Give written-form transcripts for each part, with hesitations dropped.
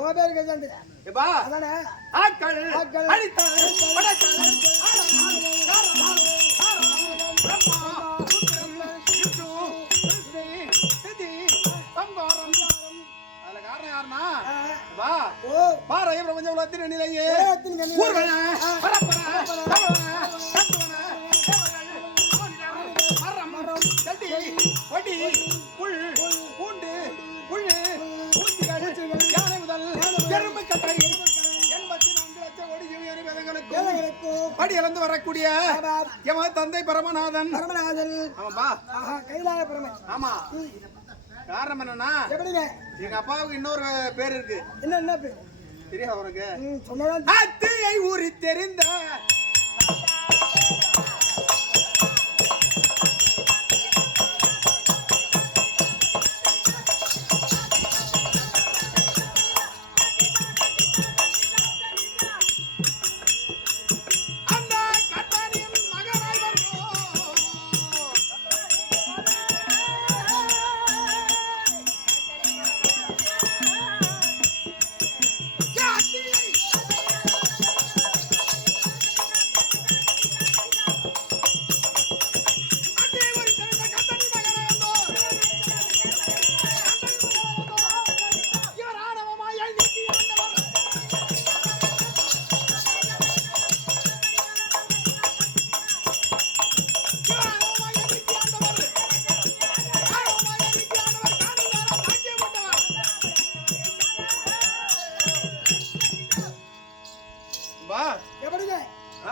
உன் பேரு கஜாந்து எப்பா அதானே ஆக்கள் அடித்தல் படக்கல் பாறைய பிரபஞ்ச உலகத்தின் நிலையே கொடி புல் பூண்டு புல்லு பூச்சிகள் யானை முதல் எறும்பு கட்டை 84 லட்சம் கோடி ஜீவ வேதங்களுக்கும் படி இழந்து வரக்கூடிய எமது தந்தை பரமநாதன் ஆமாப்பா கைலாய பரமன் ஆமா காரணம் என்னன்னா எங்க அப்பாவுக்கு இன்னொரு பேர் இருக்கு என்ன பேர் தெரியா உனக்கு சொன்னா அத்தையை ஊறி தெரிந்த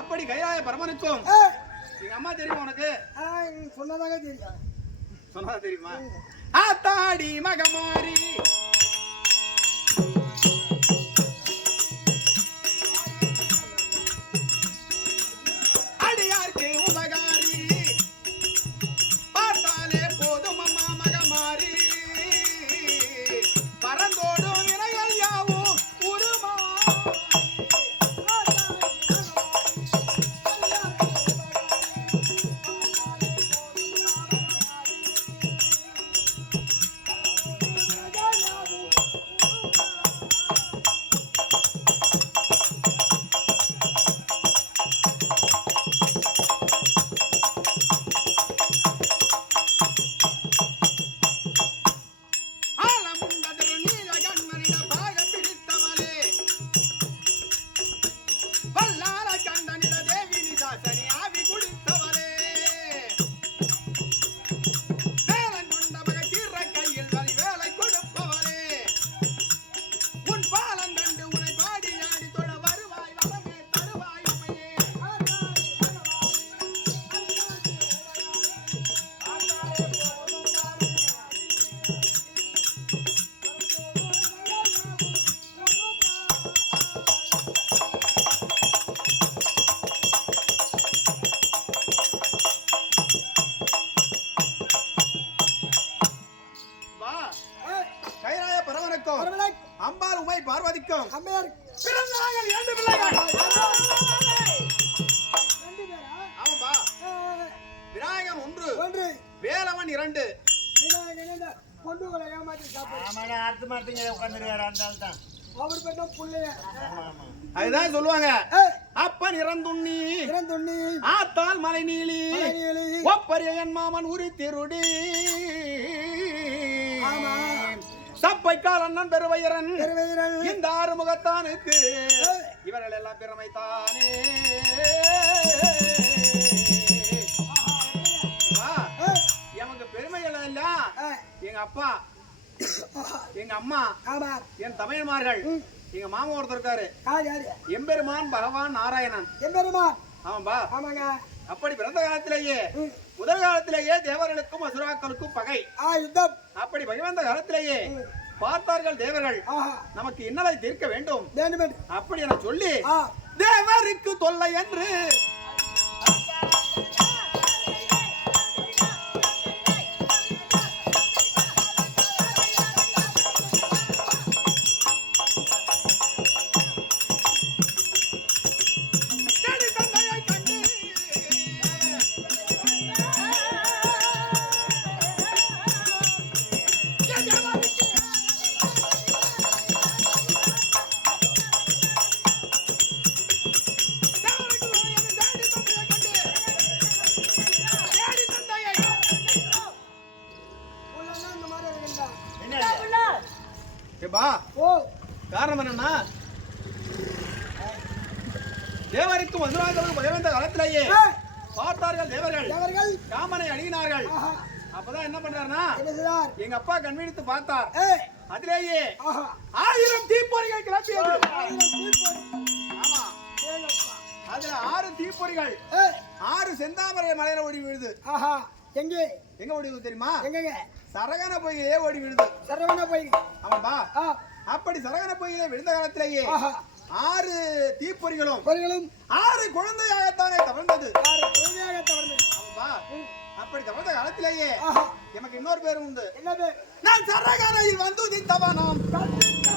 அப்படி கைலாய பரமனுக்கும் எங்க அம்மா தெரியுமா உனக்கு சொன்னதாக தெரியும் சொன்னதா தெரியுமா ஆத்தாடி மகமாரி அடியார்க்கு உபகாரி பார்த்தாலே போதும் அம்மா மகமாரி பரந்தோடும் வினைகள் யாவும் உருமா அம்பாள் உமை பார்வதிக்கும் பிறந்தார்கள் 2 பிள்ளைகள். ஆமாப்பா விநாயகன் 1 வேலவன் 2 பொண்ணுகளை ஏமாத்தி சாப்பிடுறாங்க. அடுத்த மாட்டீங்க உட்காந்துருக்காரு அந்த ஆள் தான் அவர் பெற்ற புள்ளைய அதுதான் சொல்லுவாங்க அப்பன் இறந்துண்ணி ஆத்தால் மலை நீலி ஒப்பரியன் மாமன் உரி திருடி சப்பைக்கால் அண்ணன் பெருவையரன் இந்த 6 முகத்தானுக்கு இவர்கள் எல்லாம் பெருமைத்தானே. எமக்கு பெருமைகள் எல்லாம் எங்க அப்பா எங்க அம்மா என் தமிழ்மார்கள் எங்க மாமா ஒருத்தர் இருக்காரு எம்பெருமான் பகவான் நாராயணன் ஆமாம்பா. அப்படி பிறந்த காலத்திலேயே முதல் காலத்திலேயே தேவர்களுக்கும் அசுராக்களுக்கும் பகை யுத்தம். அப்படி பகைவந்த காலத்திலேயே பார்த்தார்கள் தேவர்கள் நமக்கு இன்னலை தீர்க்க வேண்டும் அப்படி என சொல்லி தேவருக்கு தொல்லை என்று தேவர்களுக்கும் மதுராந்தகர்களுக்கும் பகைவந்த காலத்திலேயே ஏய், பார்த்தார்கள் தேவர்கள் அவர்கள் காமனை அணுகினார்கள். ஆஹா, அப்பதான் என்ன பண்றாருன்னா என்ன செய்தார்? எங்க அப்பா கண்விழித்து பார்த்தார். ஏய், அதிலேயே ஆஹா, 1000 தீப்பொறிகள் கிளப்பியது. ஆயிரம் தீப்பொறி. ஆமா, ஏங்கப்பா. அதுல 6 தீப்பொறிகள் ஏய், 6 செந்தாமரை மலையில ஓடி விழுது. ஆஹா, எங்கே எங்க ஓடி விழுது தெரியுமா? எங்கங்க? சரகன பொய்யிலே ஓடி விழுது. சரவண போய். ஆமாப்பா. ஆ, அப்படி சரகன பொய்யிலே விழுந்த காலத்திலேயே ஆஹா, 6 தீப்பொறிகளும் பொறிகளும் 6 குழந்தையாகத்தானே தவழ்ந்தது. யாரு குழந்தையாக தவறுது? ஆமாப்பா. ம், அப்படி தவழ்ந்த காலத்திலேயே ஆஹா, எனக்கு இன்னொரு பேர் உண்டு. என்னது? நான் சரகனையில் வந்து உதித்தவனாம். கண்டிப்பா.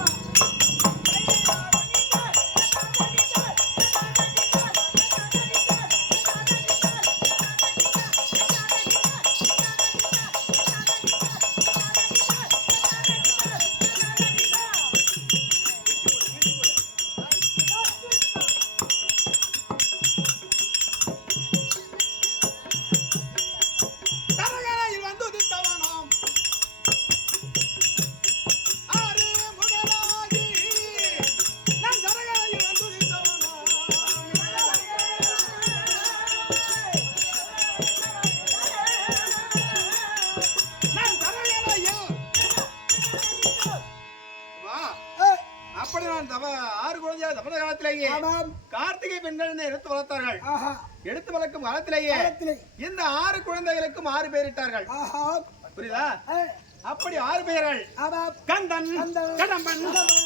சரகனையில் வந்து உதித்தவனாம். ஆறு முகனாகி நான் சரகனையில் வந்து உதித்தவனாம். நான் சரகனையில் வா. ஏய், அப்படி நான் 6 குழந்தையாக தவழ்ந்த காலத்திலேயே ஆமாம். கார்த்திகை பெண்கள் என்னை எடுத்து வளர்த்தார்கள். ஆஹா, எடுத்து வளர்க்கும் காலத்திலேயே காலத்திலே. இந்த 6 குழந்தைகளுக்கும் 6 பேரிட்டார்கள். ஆஹா, புரியுதா? ஏய், அப்படி 6 பேர்கள் ஆமாம். கந்தன், கந்தன், கடம்பன், கடம்பன்,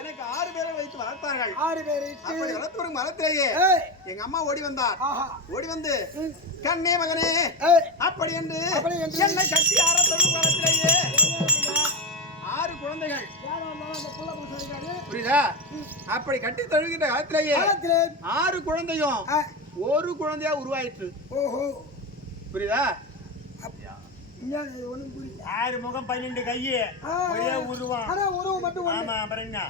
எனக்கு 6 பேரை வைத்து வளர்த்தார்கள். 6 பேரை அப்படி வளர்த்து வரும் காலத்திலேயே ஏய், எங்க அம்மா ஓடி வந்தார். ஆஹா, ஓடி வந்து ம், கண்ணே மகனே ஏய், அப்படி என்று அப்படி என்று என்னை கட்டி ஆரத்தரும் காலத்திலேயே 6 குழந்தைகள். யாரா இருந்தாலும் அந்த புள்ள புடிச்சிருக்காரு. புரியுதா? அப்படி கட்டி தழுகின்ற காலத்திலேயே காலத்திலே. 6 குழந்தையும் ஆ, ஒரு குழந்தையா உருவாயிற்று. ஓஹோ, புரியுதா? இஞ்ஞான இது ஒண்ணும் புரியல. 6 முகம் 12 கையு ஆ, ஒரே உருவம். ஆனா உருவம் மட்டும் ஒண்ணு. ஆமா அப்புறம் என்ன?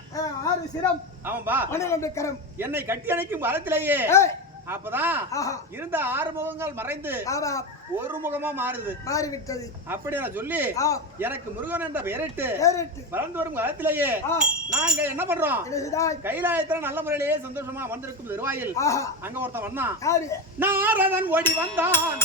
6 சிரம், ஆமாம்பா. 12 கரம். என்னை கட்டி அணைக்கும் காலத்திலேயே ஏய், அப்பதான் ஆஹா, இருந்த 6 முகங்கள் மறைந்து ஆமா, ஒரு முகமா மாறுது. மாறிவிட்டது. அப்படி நான் சொல்லி ஆ, எனக்கு முருகன் என்ற பெயரிட்டு பேரிட்டு. வளர்ந்து வரும் காலத்திலேயே ஆ, நாங்க என்ன பண்றோம்? என்ன செய்தாய்? கைலாயத்துல நல்ல முறையிலேயே சந்தோஷமா வந்திருக்கும் திருவாயில் ஆஹா, அங்க ஒருத்தன் வந்தான். யாரு? நாரதன் ஓடி வந்தான்.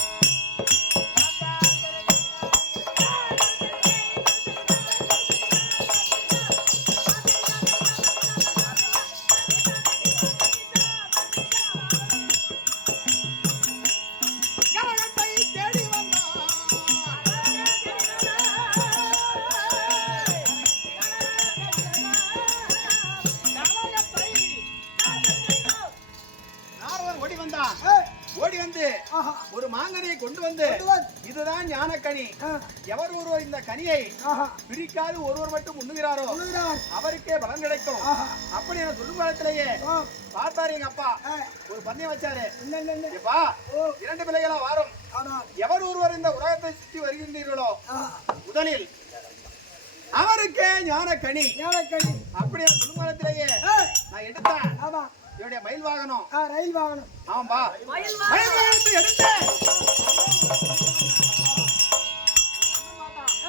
கனகத்தை தேடி வந்தான். நாரதன் ஓடி வந்தான். ஏய், ஓடி வந்து ஆஹா, ஒரு மாங்கனியை கொண்டு வந்து கொண்டு வா. இதுதான் ஞானக்கனி. ஆ, எவர் ஒருவர் இந்த கனியை ஆஹா, பிரிக்காது ஒருவர் மட்டும் உண்ணுகிறாரோ உழுகிறான். அவருக்கே பலன் கிடைக்கும். ஆஹா, அப்படி என சொல்லும் காலத்திலேயே ஆ, பார்த்தாரு எங்க அப்பா. ஏய், ஒரு பந்தயம் வச்சாரு. என்ன? எப்பா ஓ, 2 பிள்ளைகளா வாரும். ஆமா, எவர் ஒருவர் இந்த உலகத்தை சுற்றி வருகின்றீர்களோ ஆஹா, முதலில் அவருக்கே ஞானக்கனி. ஞானக்கண்ணி. அப்படி என சொல்லும் காலத்திலேயே ஏய், நான் எடுத்தேன் ஆமா, என்னுடைய மயில் வாகனம். ஆ, ரயில் வாகனம். ஆமாம்பா, மயில் வாகனத்தை எடுத்தேன்.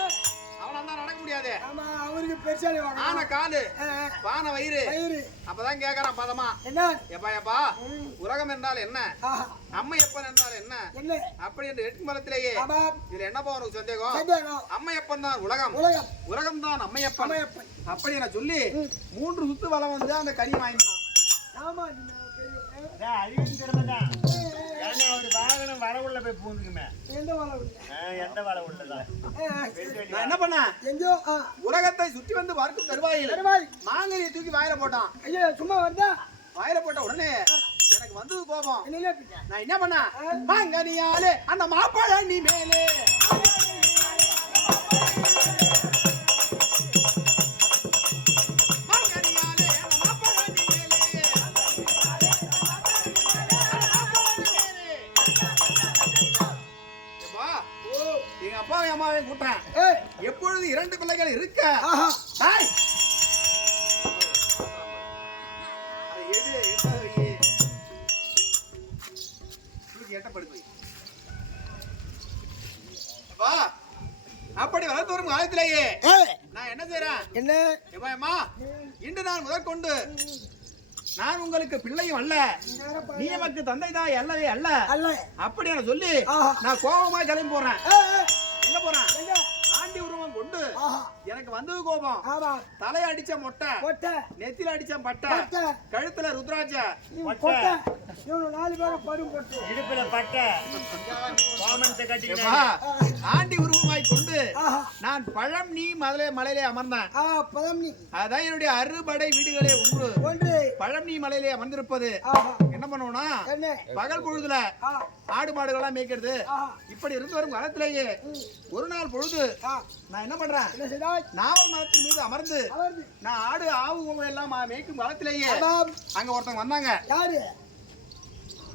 ஏய், அவனால தான் நடக்க முடியாது. ஆமா, அவருக்கு பெருசாலி வாகனம். ஆன காலு ஆ, பான வயிறு. வயிறு. அப்பதான் கேக்குறான் பதமா. என்ன? எப்பா ம், உலகம் என்றால் என்ன, ஆஹா, அம்மையப்பன் என்றால் என்ன, என்ன? அப்படி என்று எட்டு மலத்திலேயே ஆமா, இதுல என்னப்பா உனக்கு சந்தேகம்? சந்தேகம். அம்மையப்பன் தான் உலகம், உலகம். உலகம் தான் அம்மையப்பன். அம்மையப்பன். அப்படி என சொல்லி ம். 3 சுத்து வலம் வந்து அந்த கனி வாங்கினான். ஆமா, நீ பெரிய. அதான் அறிவின் திறமைதான். ஏய், ஏன்னா அவர் வாகனம் வர உள்ள போய் பூந்துக்குமே. எந்த வாழை உள்ள? எந்த வர உள்ளதான்? நான் என்ன பண்ணேன்? எங்கேயோ, ஆ, உலகத்தை சுற்றி வந்து பார்க்கும் தருவாயில் வருவாய். மாங்கனியை தூக்கி வாயில போட்டான். ஐயா, சும்மா வந்தா? வாயில போட்ட உடனே எனக்கு வந்தது கோபம். என்ன பின்ன? நான் என்ன பண்ணேன்? மாங்கனியாலே அந்த மாப்பழனி மேலே மாங்கனியாலே அந்த மாப்பழனி மேலே எப்பா, எங்க அப்பாவை அம்மாவையும் கூட்டேன். ஏய், எப்பொழுது 2 பிள்ளைகள் இருக்க ஆஹா, தாய் அது எது எட்டாவது தூக்கி எட்டப்படுது. அப்பா, அப்படி வளர்த்து வரும் காலத்திலேயே ஏய், நான் என்ன செய்யறேன்? என்ன? எப்பா அம்மா இன்று நான் முதற்கொண்டு நான் உங்களுக்கு பிள்ளையும் அல்ல, நீ எனக்கு தந்தை தான் அல்லவே அல்ல அப்படி என சொல்லி நான் கோபமா கிளம்பி போறேன். எங்க போறேன்? ஆண்டி உருவம் கொண்டு எனக்கு வந்தது கோபம். தலை அடிச்ச மொட்டை, நெத்தில அடிச்ச பட்டை, கழுத்துல ருத்ராட்ச, இடுப்புல பட்டை, கோமணத்தை கட்டிக்கிட்டு ஆண்டி உருவமாய் கொண்டு நான் பழம் நீ மலையிலே அமர்ந்தேன். அதான் என்னுடைய அறுபடை வீடுகளே ஒன்று பழம் நீ மலையிலே அமர்ந்திருப்பது. என்ன பண்ணுவோம்னா பகல் பொழுதுல ஆடு மாடுகள்லாம் மேய்க்கிறது. இப்படி இருந்து வரும் காலத்திலேயே ஒரு நாள் பொழுது நான் என்ன பண்றேன், நாவல் மரத்தின் மீது அமர்ந்து நான் ஆடு ஆவு எல்லாம் மேய்க்கும் காலத்திலேயே அங்க ஒருத்தவங்க வந்தாங்க.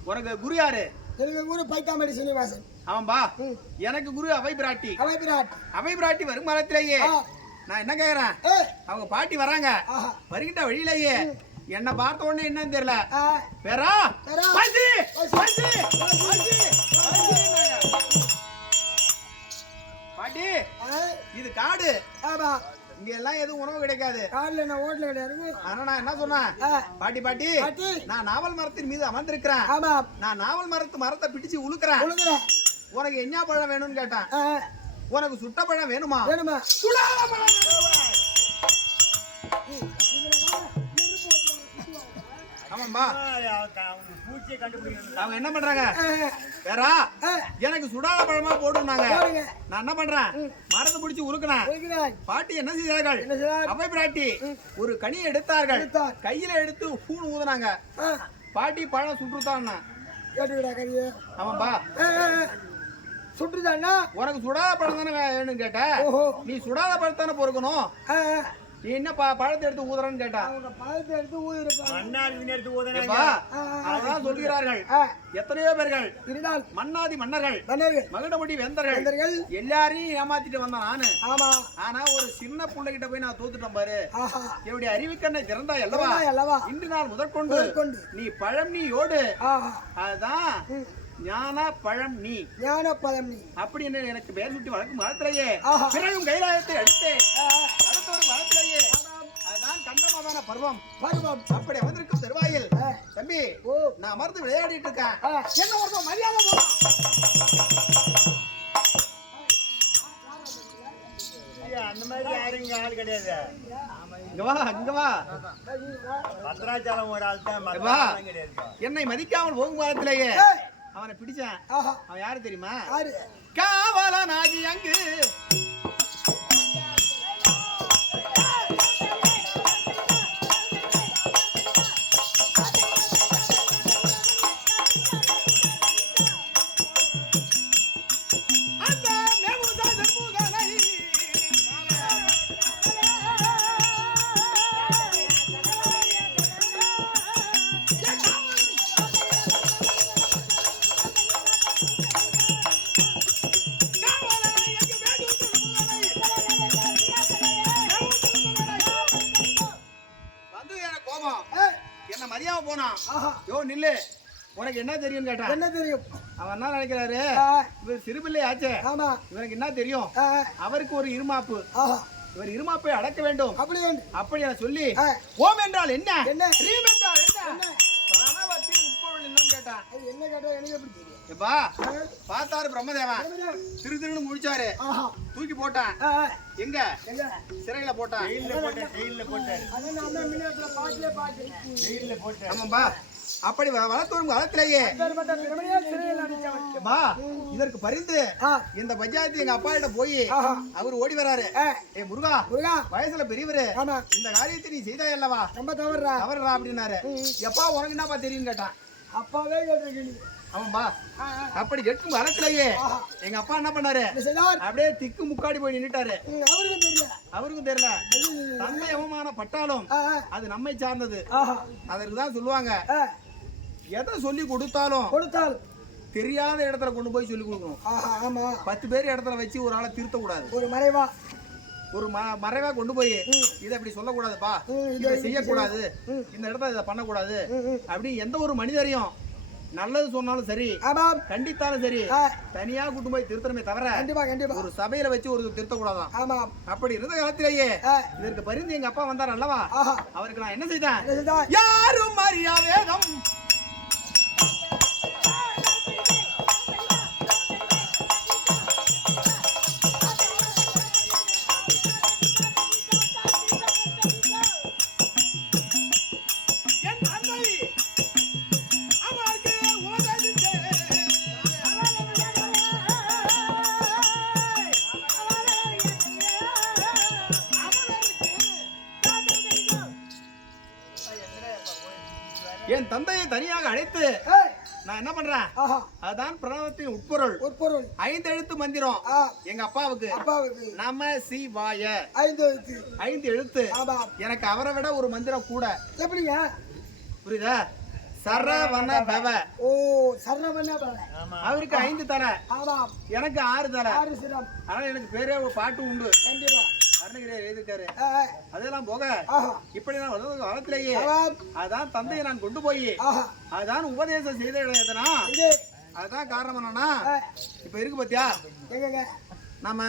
உனக்கு குரு யாரு? குரு பைத்தாமடி சீனிவாசன். ஆமாம்பா, எனக்கு குரு அவை பிராட்டி. அவை பிராட்டி வரும் காலத்திலேயே நான் என்ன கேக்குறேன், அவங்க பாட்டி வராங்க. வருகின்ற வழியிலேயே என்ன பார்த்த உடனே என்னன்னு தெரியல, பேரா பாட்டி இது காடு, இங்க எல்லாம் எதுவும் உணவு கிடைக்காது. ஆனா நான் என்ன சொன்னேன், பாட்டி பாட்டி நான் நாவல் மரத்தின் மீது அமர்ந்திருக்கிறேன், நான் நாவல் மரத்தை பிடிச்சு உழுக்கிறேன், உனக்கு என்ன பழம் வேணும்னு கேட்டேன். உனக்கு சுட்ட பழம் வேணுமா? சுடாத பழம் ஆமாம்பா. அவங்க என்ன பண்றாங்க, வேறா எனக்கு சுடாத பழமா போடுனாங்க. நான் என்ன பண்றேன், மரத்தை பிடிச்சு உருக்குனேன். பாட்டி என்ன செய்தார்கள், அவை பிராட்டி ஒரு கனி எடுத்தார்கள், கையில எடுத்து பூணு ஊதுனாங்க. பாட்டி பழம் சுட்டுட்டான். ஆமாம்பா, சுட்டுதானா? உனக்கு சுடாத பழம் தானே வேணும்னு கேட்ட, நீ சுடாத பழம் தானே பொறுக்கணும், நீ என்ன பழத்தை எடுத்து ஊதுறன்னு கேட்டா. பழத்தை எடுத்து ஊதுறப்பா அதான் சொல்கிறார்கள். எத்தனையோ பேர்கள் மன்னாதி மன்னர்கள் மகுடமுடி வேந்தர்கள் எல்லாரையும் ஏமாத்திட்டு வந்தான் நானு. ஆனா ஒரு சின்ன பிள்ளைகிட்ட போய் நான் தோத்துட்டேன் பாரு. என்னுடைய அறிவுக்கண்ணை திறந்தா அல்லவா, இன்று நாள் முதற்கொண்டு நீ பழம் நீ ஓடு, அதுதான் ஞான பழம் நீ அப்படி எனக்கு பேர் சுட்டி வளர்க்கும் மரத்திலேயே பிறகும் கைலாயத்தை அடித்தேன். அடுத்த ஒரு மரத்திலேயே அதுதான் கண்டமாதான பருவம். அப்படி வந்திருக்கும் தருவாயில் தம்பி நான் அமர்ந்து விளையாடிட்டு இருக்கேன். என்ன ஒரு மரியாதை போலாம். அந்த மாதிரி யாரும் இங்க ஆள் கிடையாது. இங்க வா பத்ராச்சாரம் ஒரு ஆள் தான் கிடையாது. என்னை மதிக்காமல் போகும் காலத்திலேயே அவனை பிடிச்சான். அவன் யாரு தெரியுமா, காவலனாகி அங்கு நில்லு, உனக்கு என்ன தெரியும் கேட்டா. என்ன தெரியும்? அவன் என்ன நினைக்கிறாரு, இவர் சிறுபிள்ளை ஆச்சே, இவனுக்கு என்ன தெரியும், அவருக்கு ஒரு இருமாப்பு, இவர் இருமாப்பை அடக்க வேண்டும் அப்படி என சொல்லி ஓம் என்றால் என்ன, ரீம் என்றால் என்ன, பிரணவத்தின் உட்பொருள் என்னன்னு கேட்டான். என்ன கேட்டா எனக்கு எப்படி தெரியும்? எப்பா பார்த்தாரு பிரம்மதேவன், திருன்னு முடிச்சாரு, தூக்கி போட்டான். எங்க சிறையில போட்டான். ஆமாம்பா, அப்படி வளர்த்து வரும் காலத்திலேயே இதற்கு பரிந்து இந்த பஞ்சாயத்து எங்க அப்பா கிட்ட போய் அவர் ஓடி வராரு. ஏ முருகா, வயசுல பெரியவரு, இந்த காரியத்தை நீ செய்தா அல்லவா, ரொம்ப தவறுறா அப்படின்னாரு. எப்பா உனக்கு என்னப்பா தெரியும் கேட்டான். அப்பாவே கேட்டிருக்கீங்க. ஆமாம்பா, அப்படி கேட்கும் காலத்திலேயே எங்க அப்பா என்ன பண்ணாரு, அப்படியே திக்கு முக்காடி போய் நின்னுட்டாரு. அவருக்கும் தெரியல. தந்தை அவமான பட்டாலும் அது நம்மை சார்ந்தது. அதற்குதான் சொல்லுவாங்க, எதை சொல்லி கொடுத்தாலும் தெரியாத இடத்துல கொண்டு போய் சொல்லி கொடுக்கணும். 10 பேர் இடத்துல வச்சு ஒரு ஆளை திருத்த கூடாது. ஒரு மறைவா கொண்டு போய் இதை அப்படி சொல்லக்கூடாதுப்பா, இதை செய்யக்கூடாது, இந்த இடத்துல இதை பண்ணக்கூடாது அப்படி எந்த ஒரு மனிதரையும் நல்லது சொன்னாலும் சரி, ஆமாம், கண்டித்தாலும் சரி, தனியா கூட்டு போய் திருத்தணுமே தவிர கண்டிப்பா கண்டிப்பா ஒரு சபையில வச்சு ஒரு திருத்த கூடாதான். ஆமாம். அப்படி இருந்த காலத்திலேயே இதற்கு பரிந்து எங்க அப்பா வந்தார் அல்லவா, ஆஹா, அவருக்கு நான் என்ன செய்தேன்? என்ன செய்தாய்? யாரும் அறியா வேதம் என் தந்தையை தனியாக அழைத்து ஏய், நான் என்ன பண்றேன்? ஆஹா, அதுதான் பிரணவத்தின் உட்பொருள். உட்பொருள் 5 எழுத்து மந்திரம். எங்க அப்பாவுக்கு அப்பாவுக்கு நம சிவாய 5 எழுத்து. 5 எழுத்து. ஆமாம். எனக்கு அவரை விட ஒரு மந்திரம் கூட. எப்படிங்க? புரியுதா? சரவண பவ. ஓ, சரவண பவ. அவருக்கு 5 தலை, ஆமாம், எனக்கு 6 தலை. 6 சிரம். அதனால எனக்கு பேரே ஒரு பாட்டு உண்டு. கண்டிப்பா. அருணகிரியார் எழுதிருக்காரு. ஏய், அதெல்லாம் போக ஆஹா, இப்படி நான் வளர்ந்த காலத்திலேயே ஆமாம், அதான் தந்தையை நான் கொண்டு போய் ஆஹா, அதான் உபதேசம் செய்த இடத்துனா இங்கே, அதுதான் காரணம் என்னன்னா, இப்ப இருக்கு பாத்தியா எங்கங்க? நம்ம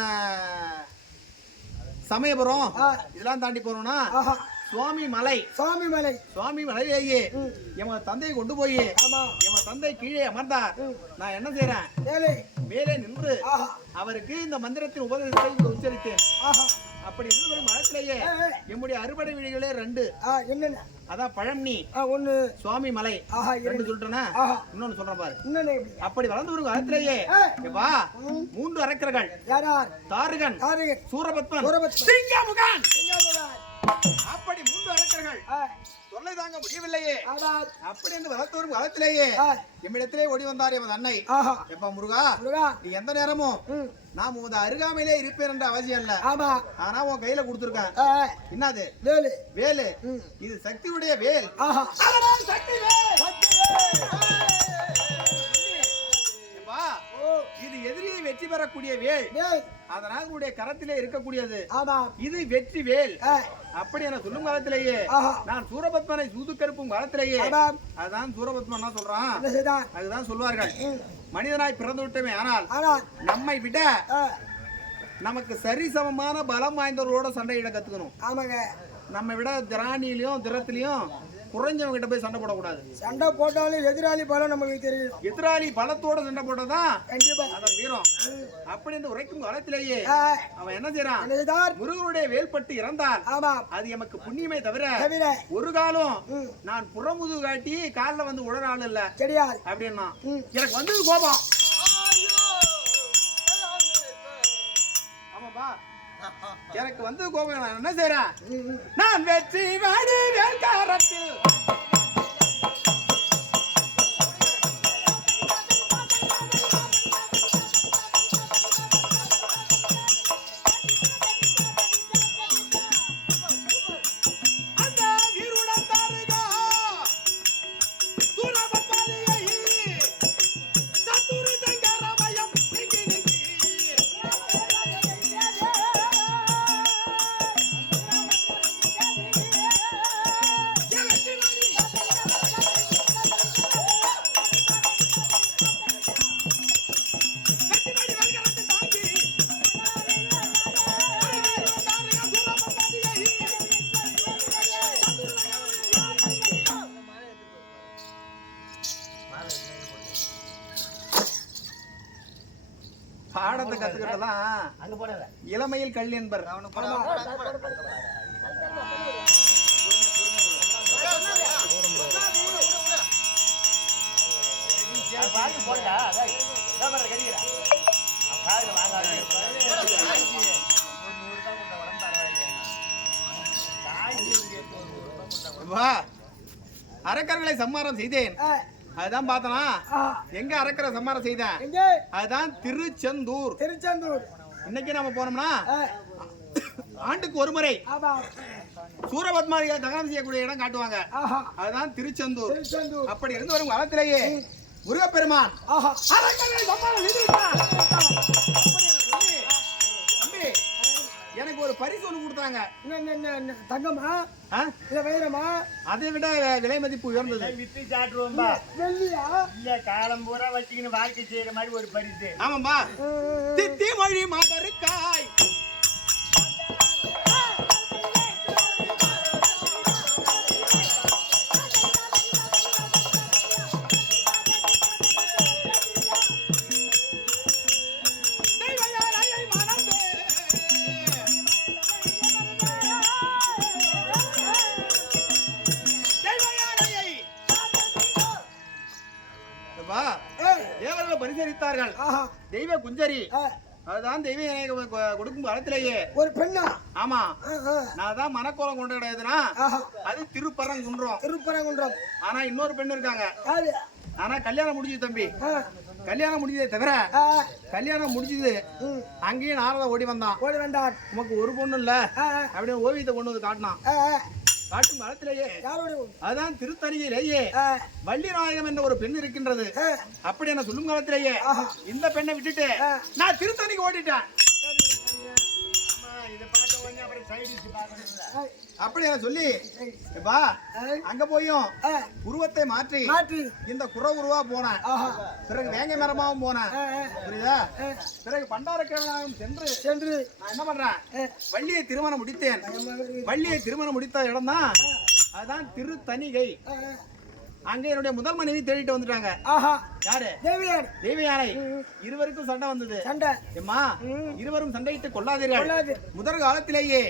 சமயபுரம் ஆ, இதெல்லாம் தாண்டி போறோம்னா ஆஹா, சுவாமி மலை. சுவாமி மலை. சுவாமி மலையிலேயே ம், என் தந்தையை கொண்டு போய் ஆமா, என் தந்தை கீழே அமர்ந்தார். நான் என்ன செய்யறேன்? ஏழை. மேலே நின்று ஆஹா, அவருக்கு இந்த மந்திரத்தின் உபதேசத்தை உச்சரித்தேன். ஆஹா, அப்படி இருந்த ஒரு மலத்திலேயே ஏய், என்னுடைய அறுபடை வீடுகளே 2. என்னென்ன? அதான் பழம்னி, ஒண்ணு. சுவாமி மலை. ஆஹா, 2 சொல்லிட்டேன்னா ஆஹா, இன்னொன்னு சொல்றேன் பாரு. இன்னொன்னு எப்படி? அப்படி வளர்ந்து வரும் காலத்திலேயே ஏய், எப்பா ம், 3 அரக்கர்கள், யாரார்? தாருகன், தாரகன், சூரபத்மன், சூரபத்மன், சிங்கமுகன், சிங்கமுகன். அப்படி 3 அரக்கர்கள் ஏய், தொல்லை தாங்க முடியவில்லையே. ஆமாம். அப்படி என்று வளர்த்து வரும் காலத்திலேயே ஏய், எம்மிடத்திலே ஓடி வந்தார் எமது அன்னை. ஆஹா, எப்பா முருகா, முருகா. நீ எந்த நேரமும் ம், நான் உமது அருகாமையிலே இருப்பேன் என்ற அவசியம் இல்ல. ஆமா. ஆனா உன் கையில கொடுத்துருக்கேன். ஏய், என்னது? வேலு. வேலு. ம், இது சக்தியுடைய வேல். ஆஹா, அதனால் சக்தி வேல். சக்தி வேல். எப்பா, ஓ, இது எதிரியை வெற்றி பெறக்கூடிய வேல். வேல். அதனால் உங்களுடைய கரத்திலே இருக்கக்கூடியது. ஆமாம். இது வெற்றி வேல். ஏய், அப்படி என சொல்லும் காலத்திலேயே ஆஹா, நான் சூரபத்மனை சூது கருப்பும் காலத்திலேயே ஆமாம். அதான் சூரபத்மன் என்ன சொல்றான்? என்ன செய்தான்? அதுதான் சொல்வார்கள், ம், மனிதனாய் பிறந்து விட்டோமே, ஆனால் ஆனால் நம்மை விட ஏய், நமக்கு சரிசமமான பலம் வாய்ந்தவர்களோட சண்டையிட கத்துக்கணும். ஆமாங்க. நம்ம விட திராணியிலையும் திறத்திலையும் குறைஞ்சவங்க கிட்ட போய் சண்டை போடக்கூடாது. சண்டை போட்டாலும் எதிராளி பலம் நம்மளுக்கு தெரியும். எதிராளி பலத்தோட சண்டை போட்டதான் கண்டிப்பா. அதன் வீரம். அப்படி என்று உரைக்கும் காலத்திலேயே ஏய், அவன் என்ன செய்யறான்? என்ன செய்தார்? முருகனுடைய வேல்பட்டு இறந்தால் ஆமாம். அது எமக்கு புண்ணியமே தவிர தவிர ஒரு காலம் ம், நான் புறமுது காட்டி காலில் வந்து உடற ஆள் இல்ல கிடையாது. அப்படின்னா ம், எனக்கு வந்தது கோபம். ஆமாப்பா, எனக்கு வந்தது கோபம். நான் என்ன செய்யறேன்? ம், ம். நான் வெற்றி வாடி வேல்காரத்தில் அந்த வீருடன் தாருகா சூரபத்மனியை சத்துரு தங்கரமயம் நீங்கி நீங்கி பாடத்தை கத்துக்கிறதெல்லாம் இளமையில் கல்வி என்பர். வா, அரக்கர்களை சம்மாரம் செய்தேன். ஏய், அதுதான் பார்த்தனா. ஆஹா, எங்க அரக்கரை சம்மாரம் செய்தேன்? எங்கே? அதுதான் திருச்செந்தூர். திருச்செந்தூர். இன்னைக்கு நம்ம போனோம்னா ஏய், ஆண்டுக்கு ஒரு முறை ஆமாம். சூரபத்மாரிகளை தகனம் செய்யக்கூடிய இடம் காட்டுவாங்க. ஆஹா, அதுதான் திருச்செந்தூர். திருச்செந்தூர். அப்படி இருந்து வரும் காலத்திலேயே முருகப்பெருமான் ஆஹா, அரக்கர்களை சம்மாரம் செய்து விட்டார். அப்படி என சொல்லி, தம்பி எனக்கு ஒரு பரிசு ஒண்ணு கொடுத்தாங்க. என்ன தங்கமா ஆ? இல்ல வைரமா அதை விட விலை மதிப்பு உயர்ந்தது. வித்து சாட்டுருவோம்பா. வெள்ளியா இல்ல காலம் பூரா வச்சுக்கின்னு வாழ்க்கை செய்யற மாதிரி ஒரு பரிசு. ஆமாம்பா. தித்தி மொழி மாதருக்காய் தேவர்கள் பரிசரித்தார்கள். தெய்வ குஞ்சரி அதுதான் தெய்வ கொடுக்கும் காலத்திலேயே ஒரு பெண்ணா? ஆமா. நான் தான் மனக்கோலம் கொண்டு கிடையாதுன்னா அது திருப்பரங்குன்றம். ஆனா இன்னொரு பெண் இருக்காங்க. ஆனா கல்யாணம் முடிஞ்சது தம்பி. கல்யாணம் முடிஞ்சதே தவிர கல்யாணம் முடிஞ்சது அங்கேயும் நாரத ஓடி வந்தான். உமக்கு ஒரு பொண்ணு இல்ல அப்படின்னு ஓவியத்தை கொண்டு வந்து காட்டினான். காட்டும் காலத்திலேயே அதுதான் திருத்தணியிலேயே வள்ளிநாயகம் என்ற ஒரு பெண் இருக்கின்றது. அப்படி என்ன சொல்லும் காலத்திலேயே இந்த பெண்ணை விட்டுட்டு நான் திருத்தணிக்கு ஓடிட்டேன். அப்படி என்ன சொல்லி அங்க போயும் உருவத்தை மாற்றி இந்த குற உருவா போனேன். பிறகு வேங்கை மரமாவும் போனேன். புரியுதா? பிறகு பண்டாரக்கிழமையாகவும் சென்று நான் என்ன பண்றேன், வள்ளியை திருமணம் முடித்தேன். வள்ளியை திருமணம் முடித்த இடம் தான் அதுதான் திருத்தணிகை. அங்க என்னுடைய முதல் மனைவி தேடிட்டு வந்துட்டாங்க. யாரு? தேவயானை. இருவருக்கும் சண்டை வந்தது. ஏம்மா இருவரும் சண்டையிட்டு கொள்ளாதீர்கள். முதல் காலத்திலேயே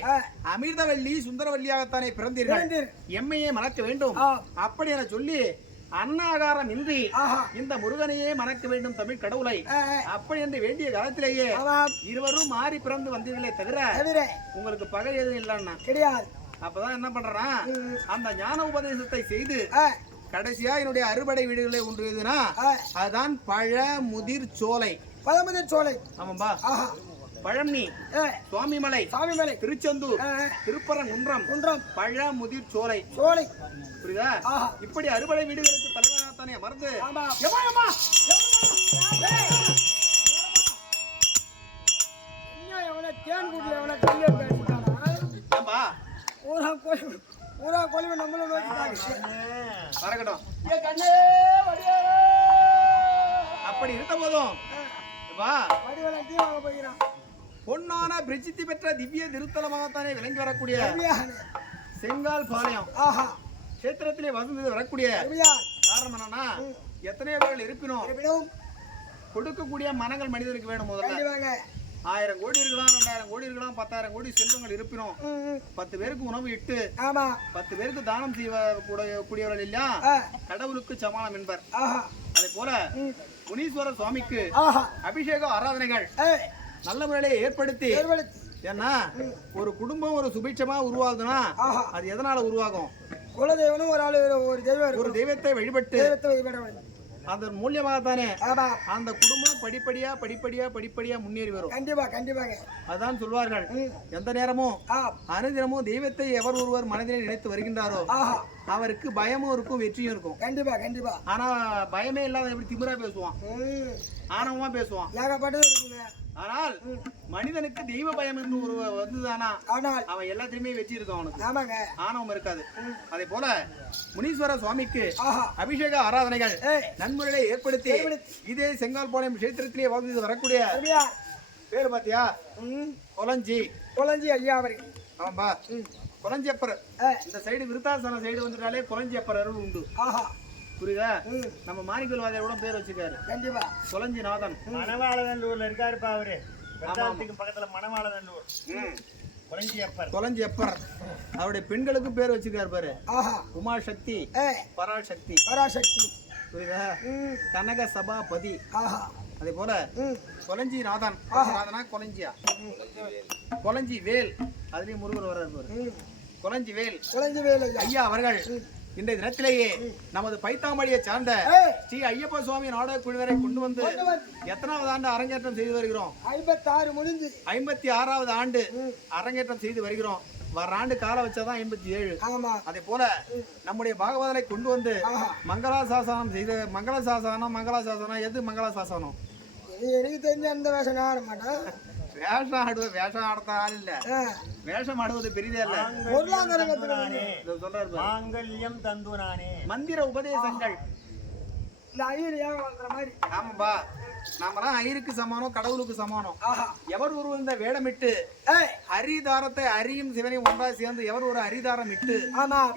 அமிர்தவல்லி சுந்தரவல்லியாகத்தானே பிறந்தீர்கள். எம்மையே மறக்க வேண்டும். அப்படி என சொல்லி அன்னாகாரம் இன்றி இந்த முருகனையே மறக்க வேண்டும் தமிழ் கடவுளை. அப்படி என்று வேண்டிய காலத்திலேயே இருவரும் மாறி பிறந்து வந்தீர்களே தவிர உங்களுக்கு பகை எதுவும் இல்லைன்னா கிடையாது. அப்பதான் என்ன பண்றான், அந்த ஞான உபதேசத்தை செய்து கடைசியா என்னுடைய அறுபடை வீடுகளை ஒன்று எதுனா அதுதான் பழமுதிர் சோலை. ஆமாம்பா. பழனி, சுவாமிமலை, திருச்செந்தூர், திருப்பரங்குன்றம், பழமுதிர் சோலை. புரியுதா? இப்படி அறுபடை வீடுகளுக்கு தலைவனாகத்தானே மறந்து அப்படி இருந்த போதும் பொன்னான பிரசித்தி பெற்ற திவ்ய திருத்தலமாகத்தானே விளங்கி வரக்கூடிய செங்கால் பாளையம் கஷேத்திரத்திலே வசந்து வரக்கூடிய காரணம் என்னன்னா, எத்தனையோ பேர்கள் இருப்பினும் கொடுக்கக்கூடிய மனங்கள் மனிதனுக்கு வேணும். முதல்ல 1000 கோடி இருக்கலாம், 2000 கோடி இருக்கலாம், 10,000 கோடி செல்வங்கள் இருப்பினும் 10 பேருக்கு உணவு இட்டு 10 பேருக்கு தானம் செய்யக்கூடியவர்கள் இல்லையா கடவுளுக்கு சமானம் என்பர். அதே போல முனீஸ்வர சுவாமிக்கு அபிஷேக ஆராதனைகள் நல்ல முறையிலே ஏற்படுத்தி, ஏன்னா ஒரு குடும்பம் ஒரு சுபிட்சமா உருவாகுதுன்னா அது எதனால உருவாகும்? குலதெய்வனும் ஒரு தெய்வத்தை வழிபட்டு அதன் மூலியமாகத்தானே அந்த குடும்பம் படிப்படியா முன்னேறி வரும். கண்டிப்பாங்க. அதான் சொல்வார்கள், எந்த நேரமும் அனுதினமும் தெய்வத்தை எவர் ஒருவர் மனதிலே நினைத்து வருகின்றாரோ அவருக்கு பயமும் இருக்கும், வெற்றியும் இருக்கும். கண்டிப்பா. ஆனா பயமே இல்லாத எப்படி திமிரா பேசுவான், ஆணவமா பேசுவான். ஆனால் மனிதனுக்கு தெய்வ பயம் என்று ஒரு வந்துதானா அவன் எல்லாத்திலுமே வெற்றி இருக்கும். அவனுக்கு ஆணவம் இருக்காது. அதே போல முனீஸ்வர சுவாமிக்கு அபிஷேக ஆராதனைகள் நன்முறையை ஏற்படுத்தி இதே செங்கால் பாளையம் கஷேத்திரத்திலே வாழ்ந்து வரக்கூடிய பேரு பாத்தியா, கொலஞ்சி ஐயா அவர்கள். ஆமாம்பா, கொலஞ்சியப்பர். இந்த சைடு விருத்தாசனம் சைடு வந்துட்டாலே கொலஞ்சியப்பர் அருள் உண்டு. புரியுதா? நம்ம மாணிக்கல்வாதியார் கூட பேர் வச்சிருக்காரு. கண்டிப்பா. கொலஞ்சிநாதன். மணவாளநல்லூர்ல இருக்காருப்பா அவரு. பக்கத்துல மணவாளநல்லூர். கொலஞ்சியப்பர். அவருடைய பெண்களுக்கு பேர் வச்சிருக்காரு பாரு. உமா சக்தி, பராசக்தி. புரியுதா? கனக சபாபதி. அதே போல கொலஞ்சிநாதன். கொலஞ்சியா கொலஞ்சி வேல். அதுலயும் முருகர் வர்றாரு பாரு. கொலஞ்சி வேல் ஐயா அவர்கள் இன்றைய தினத்திலேயே நமது பைத்தாமடியை சார்ந்த ஸ்ரீ ஐயப்ப சுவாமி நாடக குழுவரை கொண்டு வந்து எத்தனாவது ஆண்டு அரங்கேற்றம் செய்து வருகிறோம்? 56வது ஆண்டு அரங்கேற்றம் செய்து வருகிறோம். வர ஆண்டு கால வச்சாதான் 57. அதே போல நம்முடைய பாகவதரை கொண்டு வந்து மங்களாசாசனம் செய்த மங்களாசாசனம் எது மங்களாசாசனம்? எனக்கு தெரிஞ்ச அந்த வேஷம் ஆட மாட்டேன். வேஷம் ஆடுற ஆள் இல்ல. வேஷம் ஆடுவது பெரியதே இல்ல. சொல்றாரு மாங்கல்யம் தந்துனானே. மந்திர உபதேசங்கள். ஆமாப்பா, நாமெல்லாம் ஐயருக்கு சமானம், கடவுளுக்கு சமானம். எவர் ஒரு இந்த வேடமிட்டு ஹரிதாரத்தை ஹரியும் சிவனையும் ஒன்றாக சேர்ந்து எவர் ஒரு ஹரிதாரம் இட்டு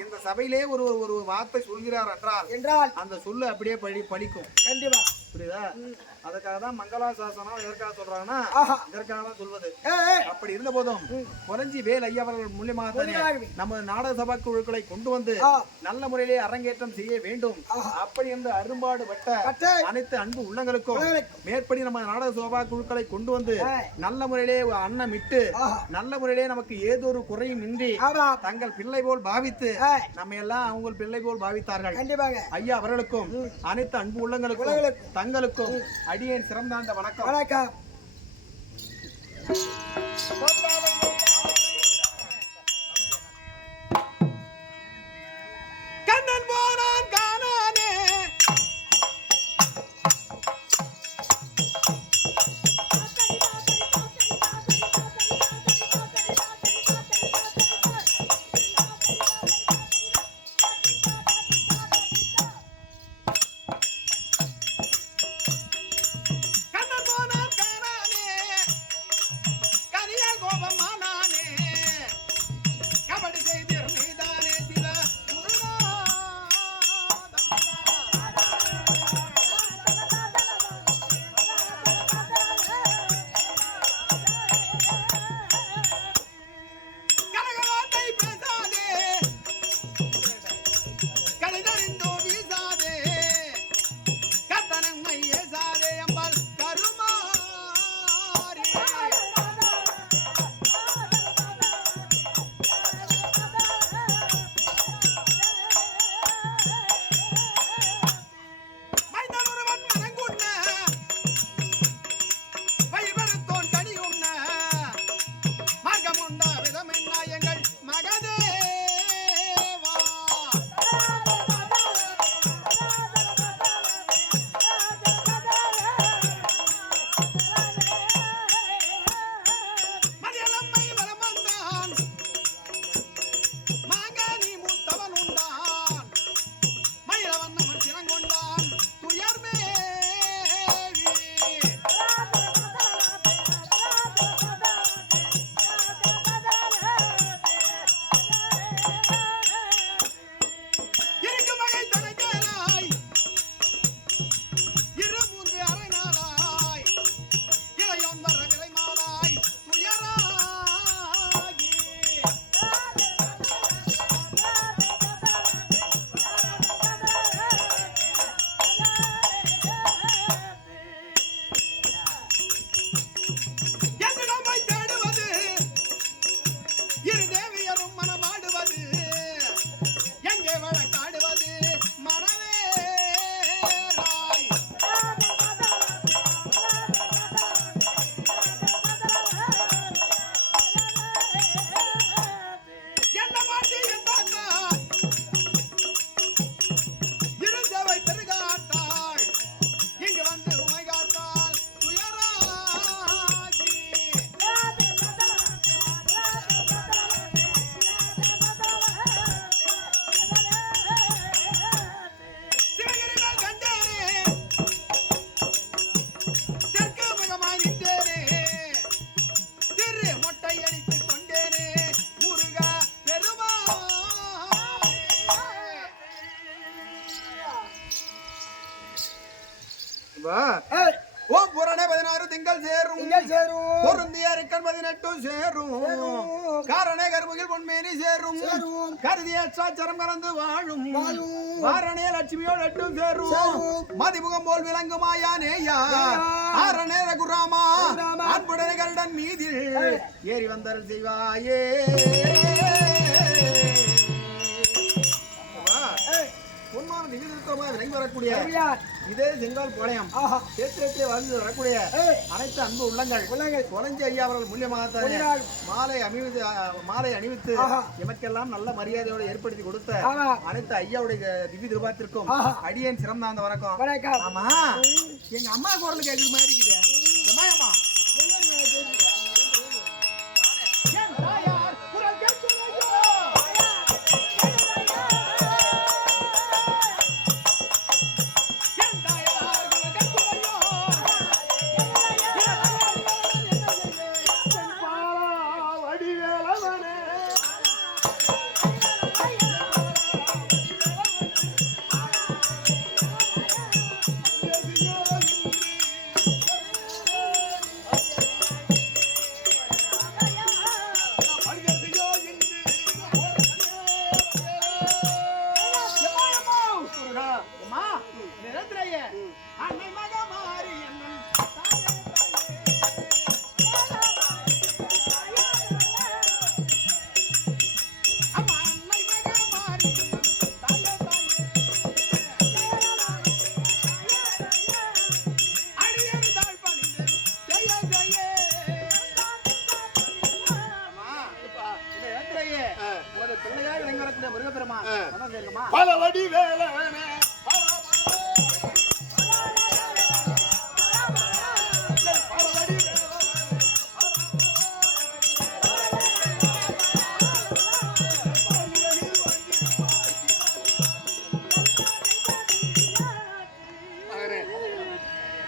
இந்த சபையிலே ஒரு ஒரு வார்த்தை சொல்கிறார் என்றால் அந்த சொல்லு அப்படியே பழிக்கும். கண்டிப்பா புரியுதா? அதுக்காக தான் மங்களாசாசனம் எதற்காக சொல்றாங்கன்னா இதற்காக தான் சொல்வது. அப்படி இருந்த போதும் குறைஞ்சி வேல் ஐயா அவர்கள் மூலியமாக நம்ம நாடக சபா குழுக்களை கொண்டு வந்து நல்ல முறையிலே அரங்கேற்றம் செய்ய வேண்டும். அப்படி என்று அரும்பாடு பட்ட அனைத்து அன்பு உள்ளங்களுக்கும் மேற்படி நம்ம நாடக சபா குழுக்களை கொண்டு வந்து நல்ல முறையிலே அன்னமிட்டு நல்ல முறையிலே நமக்கு ஏதோ ஒரு குறையும் இன்றி தங்கள் பிள்ளை போல் பாவித்து நம்ம எல்லாம் அவங்க பிள்ளை போல் பாவித்தார்கள். ஐயா அவர்களுக்கும் அனைத்து அன்பு உள்ளங்களுக்கும் தங்களுக்கும் அடியேன் சிறந்தாண்ட வணக்கம். வணக்கம். கண்ணன் போனான் காணானே ஓம் புரணே 16 திங்கள் சேரும் பொருந்திய அரிக்கன் 18 சேரும் காரணே கருமுகில் பொன்மேனி சேரும் கருதிய சாச்சரம் கலந்து வாழும் வாரணே லட்சுமியோடு 8 சேரும் மதிமுகம் போல் விளங்குமாயானேயா ஆரணே ரகுராமா அன்புடனே கருடன் மீதில் ஏறி வந்தருள் செய்வாயே. வரக்கூடிய இதே செங்கால் பாளையம் சேத்திரத்திலே வாழ்ந்து வரக்கூடிய அனைத்து அன்பு உள்ளங்கள் குறைஞ்சி ஐயா அவர்கள் மூலியமாக மாலை அணிவித்து எமக்கெல்லாம் நல்ல மரியாதையோடு ஏற்படுத்தி கொடுத்த அனைத்து ஐயாவுடைய திவ்ய திருபாத்திற்கும் அடியேன் சிறந்தாந்த வணக்கம். ஆமா, எங்க அம்மா குரல் கேட்குற மாதிரி இருக்குது. அம்மா நிலத்திலேயே அன்னை மகமாரி என்னும் பலவடி வேலவனே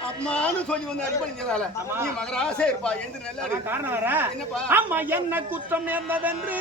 அம்மானு சொல்லி வந்து அடிப்படைங்கிறதால நீ மகராசே இருப்பா என்று நல்லா காரணம் வர என்னப்பா அம்மா என்ன குற்றம் நேர்ந்ததென்று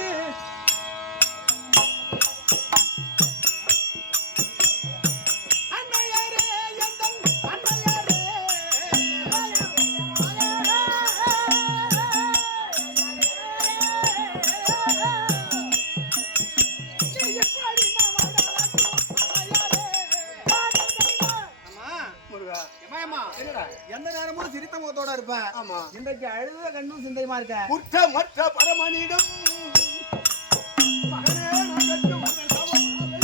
எந்த நேரமும் சிரித்த முகத்தோட இருப்பேன். ஆமா இன்றைக்கு அழுத கண்ணும் சிந்தையுமா இருக்க. குற்றமற்ற பரமனிடம் மகனே நான் கற்று வந்த சபமாவை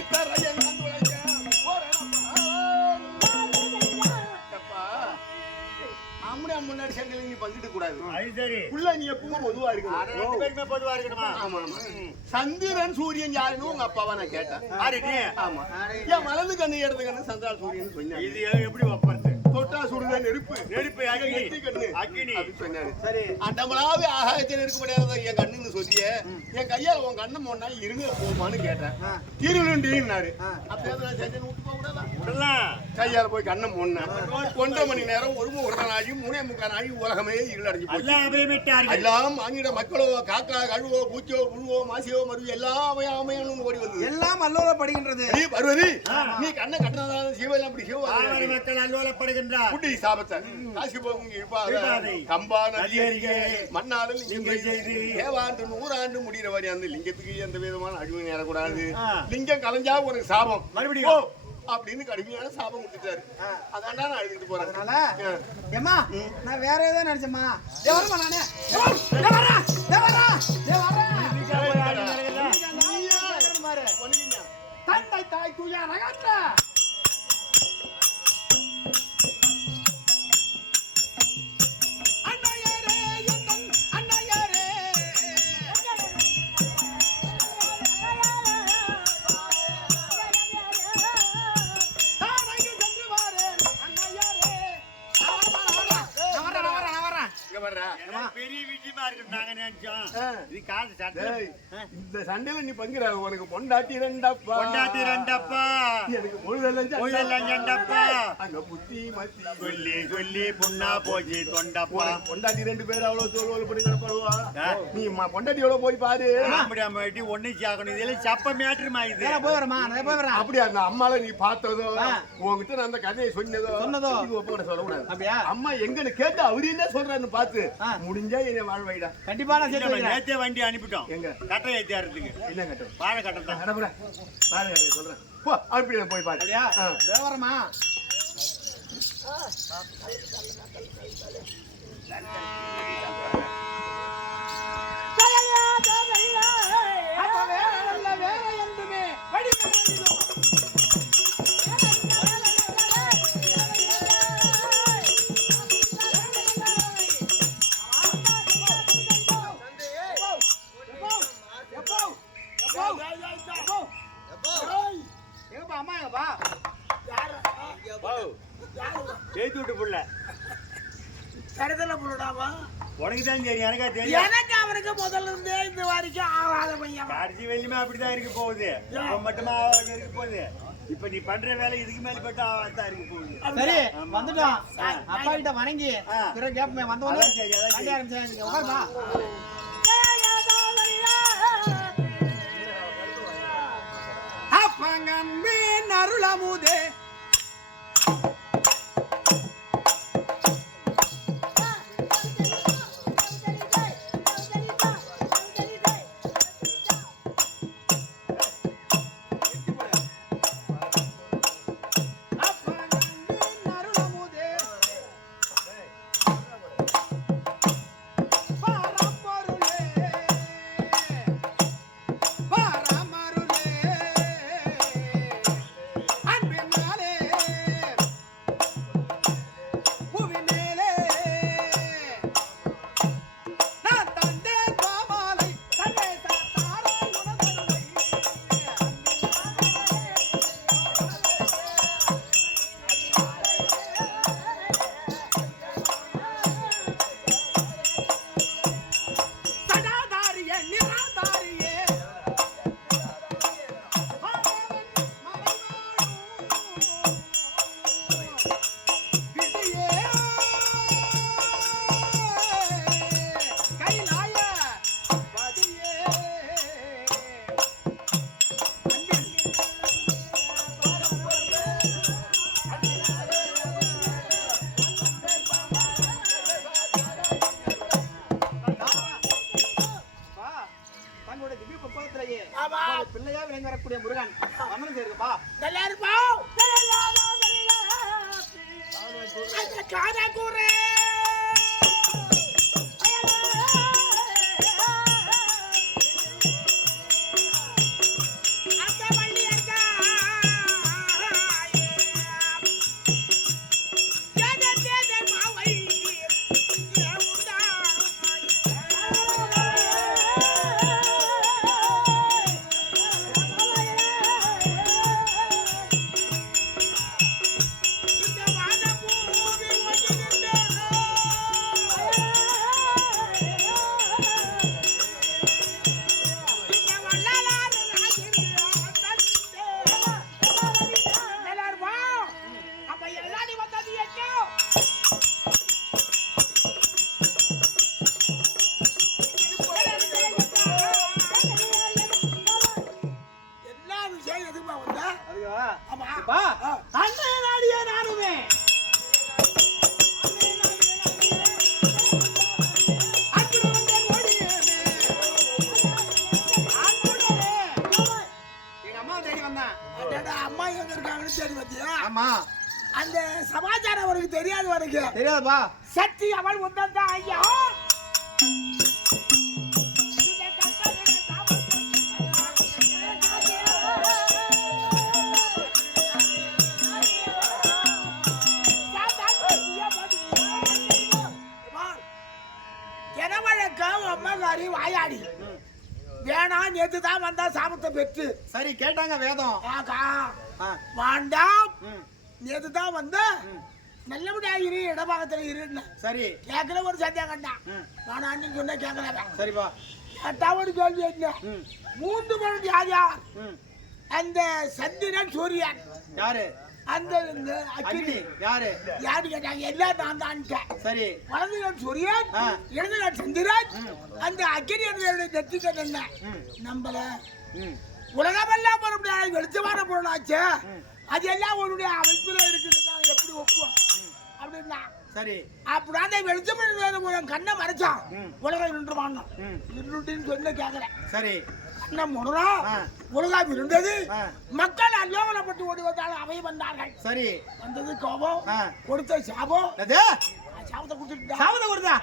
இத்தரையன் வந்துழைக்க முன்னாடி சண்டையில நீ பங்கிட்டு கூடாது. உள்ள நீ எப்பவும் பொதுவா இருக்கணும். ஆமா ஆமா. சந்திரன் சூரியன் யாருன்னு உங்க அப்பாவா நான் கேட்டேன். ஆமா என் வலது கண்ணு இடது கண்ணு சந்திரன் சூரியன் சொன்னாரு. இது எப்படி வைப்பது? தொட்டா சுடுதான் நெருப்பு நெருப்பு நெத்தி கண்ணு அக்கினி அப்படி சொன்னாரு. சரி அண்டமலாவே ஆகாயத்தில் இருக்க முடியாத என் கண்ணுன்னு சொல்லிய என் கையால உன் கண்ணை மோனா இருங்க போமான்னு கேட்டேன். இருளுண்டின்னாரு. அப்ப செஞ்சு விட்டு போக கூடாதா? கையால போய் கண்ணை மோன்னேன். 1.5 மணி நேரம் 1 நாழி 3.25 நாழி உலகமே இருள் அடைஞ்சு போச்சு. எல்லாம் வாங்கிட மக்களோ காக்கா கழுவோ பூச்சோ புழுவோ மாசியோ மருவி எல்லாம் அமையணும் ஓடி வந்தது. எல்லாம் அல்லோல படுகின்றது. பருவதி நீ கண்ணை கட்டினதால சிவெல்லாம் அப்படி சிவ மக்கள் அல்லோலப்படுகின்றார். குட்டி சாபத்தை காசி போகும் இருப்பாதை கம்பா நதி அருகே மண்ணாலும் லிங்கம் செய்து தேவாண்டு 100 ஆண்டு முடிகிற வரை அந்த லிங்கத்துக்கு எந்த விதமான அழிவு நேரக்கூடாது. லிங்கம் கலைஞ்சா உனக்கு சாபம் மறுபடியும் அப்படின்னு கடுமையான சாபம் கொடுத்துட்டாரு. அதான்டா நான் எழுதிட்டு போறேன். ஏமா நான் வேற ஏதோ நினைச்சேம்மா. நானே தந்தை தாய் தூயா நகர்ந்த பெரிய விஷயமா இருக்கு. நாங்க நினைச்சோம் இது காசு சண்டை. இந்த சண்டையில நீ பங்குற உனக்கு பொண்டாட்டி ரெண்டப்பா கொண்டாட்டி ரெண்டப்பா எனக்கு பொழுதெல்லாம் ரெண்டப்பா அங்க புத்தி மத்தி சொல்லி சொல்லி புண்ணா போச்சு தொண்டப்பா. பொண்டாட்டி 2 பேர் அவ்வளவு தோல் படி கிடப்படுவா. நீ பொண்டாட்டி எவ்வளவு போய் பாரு. ஒண்ணு சாக்கணும். இதெல்லாம் சப்ப மேட்டருமா இது. போய் வரமா நான் போய் வரேன். அப்படியே அந்த அம்மால நீ பார்த்ததோ உங்ககிட்ட நான் அந்த கதையை சொன்னதோ சொல்லக்கூடாது. அப்படியா அம்மா எங்கன்னு கேட்டு அவரு என்ன சொல்றாருன்னு பார்த்து முடிஞ்சா என்ன வாழ வைடா. கண்டிப்பா நான் நேத்தே வண்டி அனுப்பிட்டோம். எங்க கட்டை ஏத்தியாரத்துக்கு என்ன கட்டம் வாழை கட்டம் தான் வாழை கட்டை சொல்றேன். போ அப்படி போய் பாரு. அப்படியா வரமா உனக்குதான் தெரியும். எனக்கா தெரியும். எனக்கு அவனுக்கு முதல்ல இருந்தே இந்த வரைக்கும் ஆகாத பையன். கடைசி வெள்ளியுமே அப்படிதான் இருக்க போகுது. மட்டுமா இருக்க போகுது. இப்ப நீ பண்ற வேலை இதுக்கு மேல பட்டு தான் இருக்க போகுது. சரி வந்துட்டோம். அப்பா கிட்ட வணங்கி பிறகு கேப்பமே வந்தோம். சரி ஆரம்பிச்சு உட்காருமா. அப்பங்கம்பி நருளமுதே தாரியே பிள்ளையா விளங்கி வரக்கூடிய முருகன் வந்தனம் செய்யுங்கப்பா. நல்லா இருப்பா. அந்த காணாக்கூரே அந்த வள்ளியர்கா ஜெத மாவை உண்டா அந்த சமாச்சாரம் அவருக்கு தெரியாது. அவருக்கு தெரியாதுப்பா. சக்தி அவள் உந்தா ஐயா ஜனவழக்கம் அம்மாக்காரி வாயாடி வேணா நேத்து தான் வந்தா சாபத்தை பெற்று. சரி கேட்டாங்க வேதம். வேண்டாம் நேத்து தான் வந்த நல்லபடியா இரு இடபாகத்துல இருன்னு. சரி கேட்கல ஒரு சத்தியம் கண்டான். நான் அன்னைக்கு சொன்ன கேட்கல. சரிப்பா. கேட்டா ஒரு கேள்வி என்ன? 3 மணி யாரா? அந்த சந்திரன் சூரியன் யாரு? அந்த அக்கினி யாரு? யாரு கேட்டாங்க? எல்லாம் நான் தான். சரி வலதுகால் சூரியன் இடதுகால் சந்திரன் அந்த அக்கினி நெற்றிக்க என்ன நம்மள உலகமெல்லாம் வர முடியாது வெளிச்சமான பொருளாச்சு. அது எல்லாம் உன்னுடைய அமைப்புல இருக்குது. எப்படி ஒப்புவோம் அப்படின்னா சரி அப்படின்னா வெளிச்சம் கண்ணை மறைச்சான் உலகம் இருண்டுவாங்க. இருண்டுன்னு சொன்ன கேட்கல. சரி கண்ணை முடனா உலகம் இருந்தது. மக்கள் அல்லோகலப்பட்டு ஓடி வந்தாலும் அவை வந்தார்கள். சரி வந்தது கோபம் கொடுத்த சாபம். சாபத்தை கொடுத்துட்டா சாபத்தை கொடுத்தா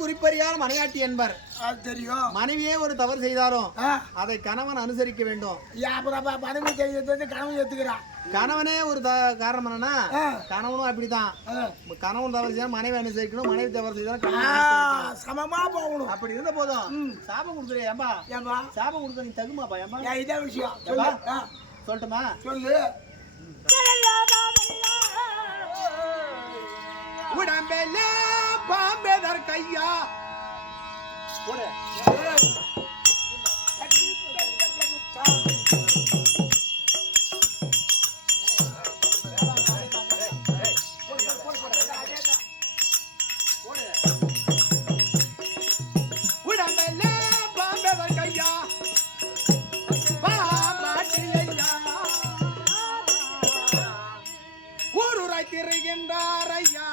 குறிப்பறியால் மனையாட்டி என்பர். தெரியும். மனைவியே ஒரு தவறு செய்தாலும் அதை கணவன் அனுசரிக்க வேண்டும். மனைவி செய்தது கணவன் ஏத்துக்கிறான். கணவனே ஒரு காரணம் என்னன்னா கணவனும் அப்படித்தான். கணவன் தவறு செய்ய மனைவி அனுசரிக்கணும். மனைவி தவறு செய்தாலும் சமமா போகணும். அப்படி இருந்த போதும் சாபம் கொடுக்குறேன். ஏம்பா ஏம்பா சாபம் கொடுக்க நீ தகுமாப்பா? ஏம்பா இதே விஷயம் சொல்லட்டுமா? சொல்லு. உடம்பெல்ல பாம்பேதர் கையா உடம்பெல்ல பாம்பேதர் கையா ஊருராய் திரைகின்றார் ஐயா.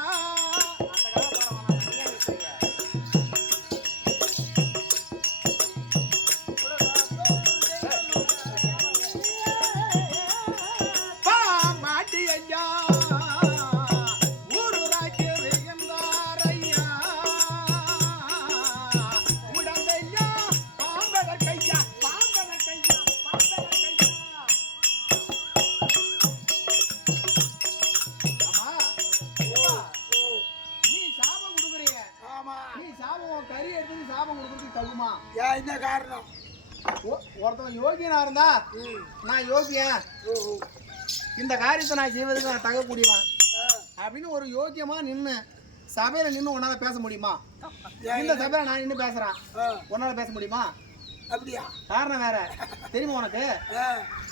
ஏன் என்ன காரணம்? ஒருத்தவன் யோகியனா இருந்தா நான் யோகியன், இந்த காரியத்தை நான் செய்வதற்கு நான் தகக்கூடியவன் அப்படின்னு ஒரு யோக்கியமா நின்று சபையில நின்று உன்னால பேச முடியுமா? இந்த சபையில நான் நின்று பேசுறேன், உன்னால பேச முடியுமா? அப்படியா? காரணம் வேற தெரியுமா உனக்கு?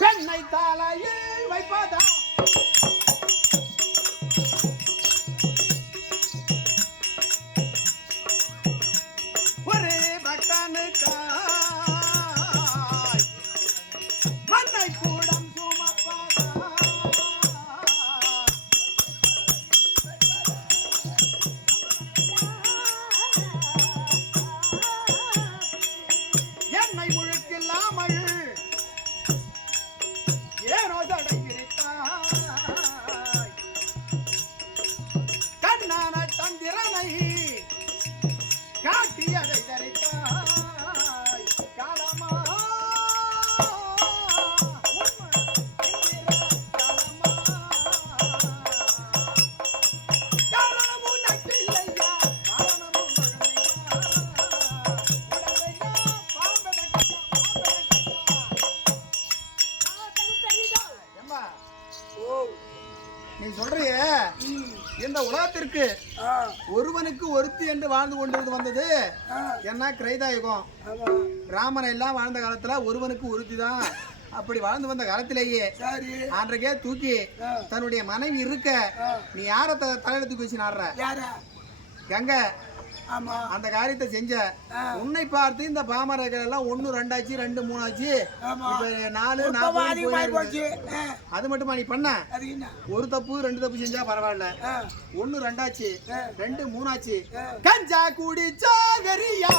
பெண்ணை தாளையில் வைப்பதா ஒரு பக்தனுக்கா மண்ணை கூடம் சுமப்பதா என்னை முழுக்கில்லாமல் ஏனோ தடை விரித்தாய் கண்ணான சந்திரனை காட்டியதை தரித்தாய் காலமா உண்மை என்கிற காலமா காரணமும் நக்கில்லையா காரணமும் மழலையா உடம்பையா பாம்பெதக்கா ஏம்பா நீ சொல்றிய இந்த உலகத்திற்கு ஒருவனுக்கு ஒருத்தி என்று வாழ்ந்து கொண்டு வந்தது என்ன கிரைதாயுகம். ராமன் எல்லாம் வாழ்ந்த காலத்துல ஒருவனுக்கு ஒருத்தி தான் அப்படி வாழ்ந்து வந்த காலத்திலேயே அன்றைக்கே தூக்கி தன்னுடைய மனைவி இருக்க நீ யார தலையில தூக்கி வச்சு நாடுற? கங்க அந்த காரியத்தை செஞ்ச உன்னை பார்த்து இந்த பாமரர்கள் எல்லாம் 1 2 ஆச்சு 2 3 ஆச்சு இப்ப 4 4 அது மட்டுமா நீ பண்ண? ஒரு தப்பு 2 தப்பு செஞ்சா பரவாயில்ல, 1 2 ஆச்சு 2 3 ஆச்சு. கஞ்சா குடிச்சா கரியா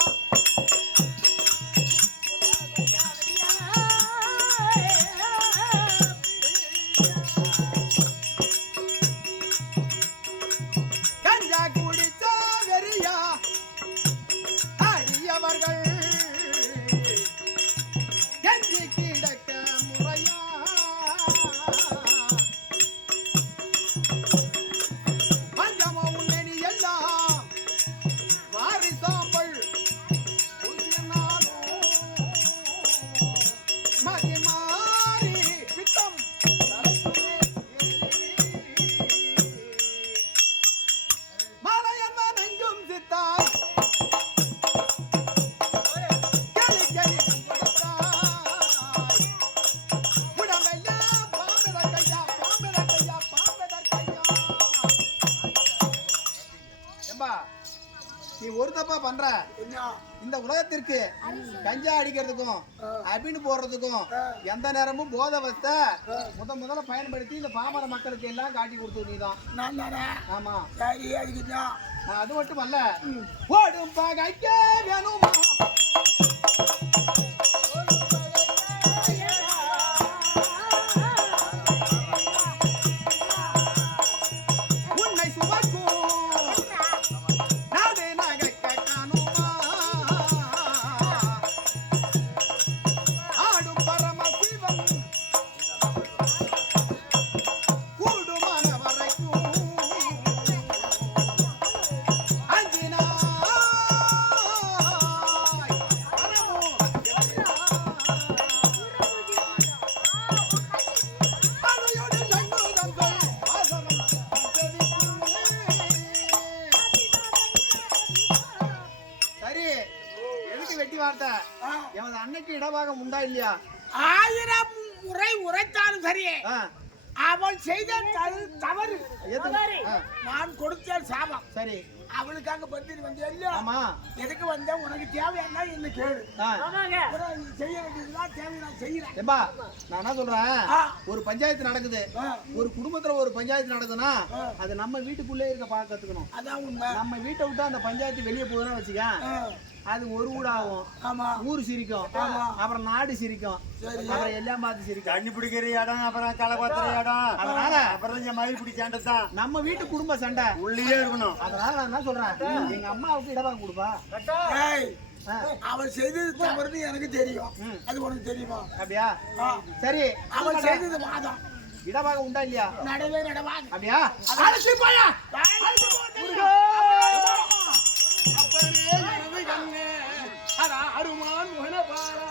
கஞ்சா குடிச்சா கரியா அடியவர்கள் கஞ்சி கிடக்க முறையா பஞ்சமோ உன்னி எல்லாம் வாரி சாம்பல் மதி மாறி பித்தம் மலையன்ன நெஞ்சும் சித்தாய் நீ ஒரு தப்பா பண்ற. இந்த உலகத்திற்கு கஞ்சா அடிக்கிறதுக்கும் அபின்னு போடுறதுக்கும் எந்த நேரமும் போதை வஸ்தை முதல்ல பயன்படுத்தி இந்த பாமர மக்களுக்கு எல்லாம் காட்டி கொடுத்து நீதான். ஆமா அது மட்டும் அல்ல, ஓடும் பகைக்கே வேணுமா உன்னை சுமக்கும் நாடு நகைக்க காணுமா ஆடும் பரமசிவம் கூடுமான வரைக்கும் சரி, எதுக்கு வெட்டி வார்த்தை? எமது அன்னைக்கு இடபாகம் உண்டா இல்லையா? 1000 முறை உரைத்தாலும் சரி, அவள் செய்த தவறு நான் கொடுத்த சாபம். சரி, அவளுக்காக பத்திரி வந்தியா இல்லையா? ஆமா. எதுக்கு வந்த? உனக்கு தேவையான என்ன கேளு. செய்ய வேண்டியதுதான் தேவை, நான் செய்யறேன். ஏம்பா, நான் என்ன சொல்றேன், ஒரு பஞ்சாயத்து நடக்குது, ஒரு குடும்பத்துல ஒரு பஞ்சாயத்து நடக்குதுன்னா அது நம்ம வீட்டுக்குள்ளே இருக்க பார்க்க கத்துக்கணும். அதான் உண்மை. நம்ம வீட்டை விட்டா அந்த பஞ்சாயத்து வெளியே போகுதுன்னு வச்சுக்க, அது ஒரு ஊடாகும், ஊர் சிரிக்கும், அப்புறம் நாடு சிரிக்கும், அப்புறம் எல்லாம் பார்த்து சிரிக்கும். தண்ணி பிடிக்கிற இடம், அப்புறம் களை கொத்துற இடம், அதனால அப்புறம் மயில் பிடிச்சாண்டதான் நம்ம வீட்டு குடும்ப சண்டை உள்ளே இருக்கணும். அதனால நான் என்ன சொல்றேன், எங்க அம்மாவுக்கு இடபாகம் கொடுப்பா. அவள் செய்தது தவறுன்னு எனக்கு தெரியும், அது உனக்கு தெரியுமா? அப்படியா? சரி, அவள் செய்தது வாதம். இடபாகம் உண்டா இல்லையா? நடவே நடவாங்க. அப்படியா? அழைச்சி போயா. அப்பனே எனது கண்ணே ஆறுமான் முகனபாரா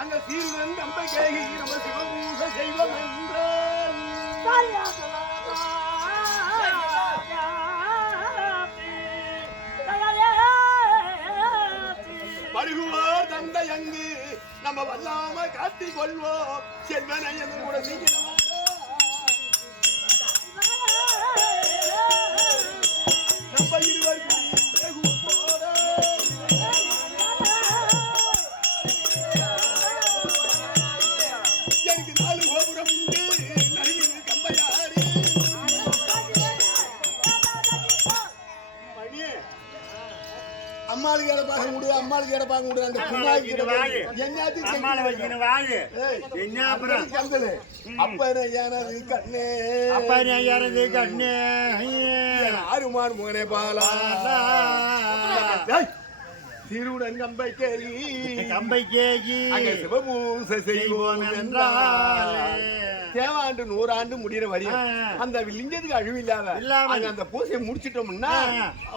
அந்த சீருடன் நம்பை கேகி நம்ம சிவபூசை செய்வோம் என்றால் வருகுவார் தந்தை அங்கு நம்ம வல்லாம காட்டிக் கொள்வோம் செல்வனை என்று கூட சீக்கிரமா நம்ம இருவருக்கு எனக்கு 4 கோபுரம் உண்டு நடுவில் கம்பையாறு அம்மாளுக்கு இட பார்க்க முடியும் அம்மாளுக்கு இட பார்க்க முடியும் அந்த பின்னாடி அப்பனது கண்ணே ஆறுமான் முகனே பாலா திருவுடன் கம்பை கேகி சிவபூசை செய்வோம் என்றால் தேவாண்டு 100 ஆண்டு முடிகிற வரையும் அந்த லிங்கத்துக்கு அழிவு இல்லாம அந்த பூசையை முடிச்சிட்டோம்னா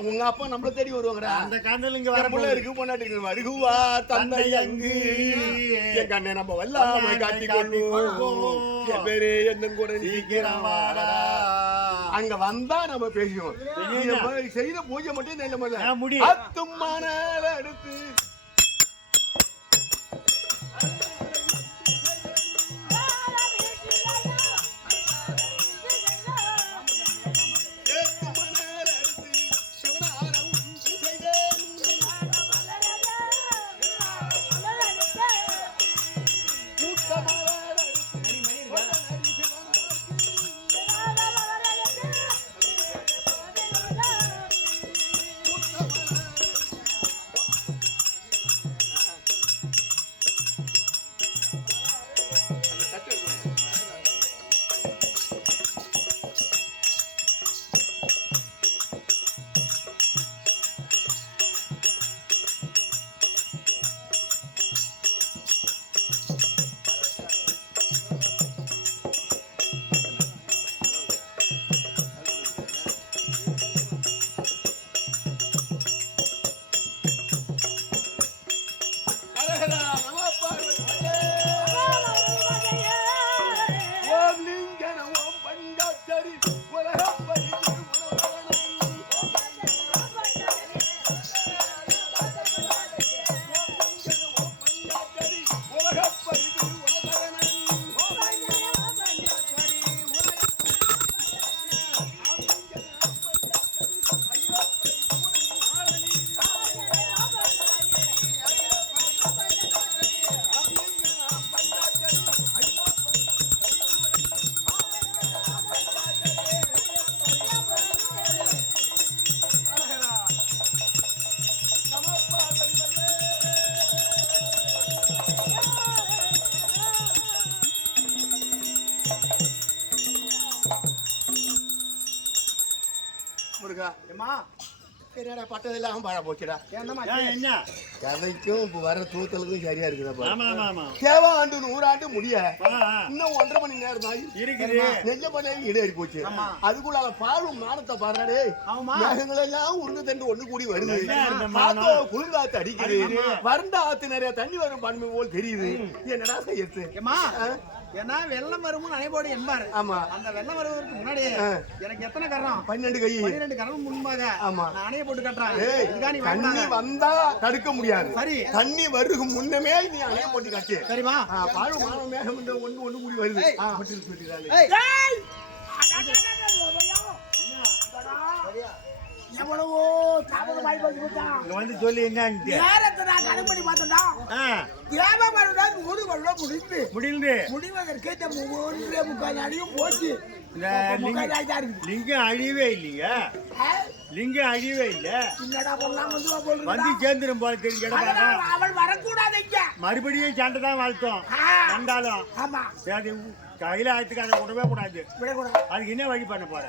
உங்க அப்பா நம்மள தேடி வருவாங்கடா. அந்த கண்ணில் இங்க வர புள்ள இருக்கு பொண்டாட்டி வருகுவா தந்தை அங்கு என் கண்ணை நம்ம வல்லாம காட்டி கொள்வோம் என் பேரு என்ன கூட சீக்கிரம் அங்க வந்தா நம்ம பேசுவோம். செய்த பூஜை மட்டும் நல்ல மாதிரி அத்துமான அடுத்து என்னடா பட்டதெல்லாம் பாழ போச்சுடா. என்ன கதைக்கும் இப்ப வர தூத்தலுக்கும் சரியா இருக்குதா. ஆமா ஆமா தேவா ஆண்டு 100 ஆண்டு முடிய இன்னும் 1.5 மணி நேரம் தான் இருக்குது. நெஞ்ச பண்ண இடேறி போச்சு. அதுக்குள்ள அவன் பாலும் மானத்தை பாருடே. மேகங்கள் எல்லாம் உருண்டு தண்டு ஒண்ணு கூடி வருது. குளிர்காத்து அடிக்குது. வறண்ட ஆத்து நிறைய தண்ணி வரும் பன்மை போல் தெரியுது. என்னடா செய்யறது? ஏன்னா வெள்ளம் வருமுன் அணைபோடு என்பார். ஆமா. அந்த வெள்ளம் வருவதற்கு முன்னாடி எனக்கு எத்தனை கரம்? 12 கை. 12 கரம் முன்பாக. ஆமா. நான் அணைய போட்டு கட்டுறேன். தண்ணி வந்தா தடுக்க முடியாது. சரி. தண்ணி வருகு முன்னமே நீ அணைய போட்டு கட்டு. சரிமா? பாழு மானம் மேகம் ஒண்ணு கூடி வருது. அப்படின்னு சொல்லிட்டாரு. எவ்வளவோ தாமதமாய் போய்விட்டான். இங்க வந்து சொல்லி என்னன்னு நேரத்தை நான் கணக்கு பண்ணி பார்த்தேன்டா. தேவமருடன் ஒரு கொள்ள முடிவதற்கு நம்ம 1.25 அடியும் போச்சு. லிங்கம் அழியவே இல்லைங்க. லிங்கம் அழியவே இல்ல. வந்து சேர்ந்துடும் போல தெரிஞ்ச அவள் வரக்கூடாது. மறுபடியும் சண்டை தான் வாழ்த்தோம் வந்தாலும் கையில ஆயத்துக்கு அதை விடவே கூடாது. அதுக்கு என்ன வழி பண்ண போற?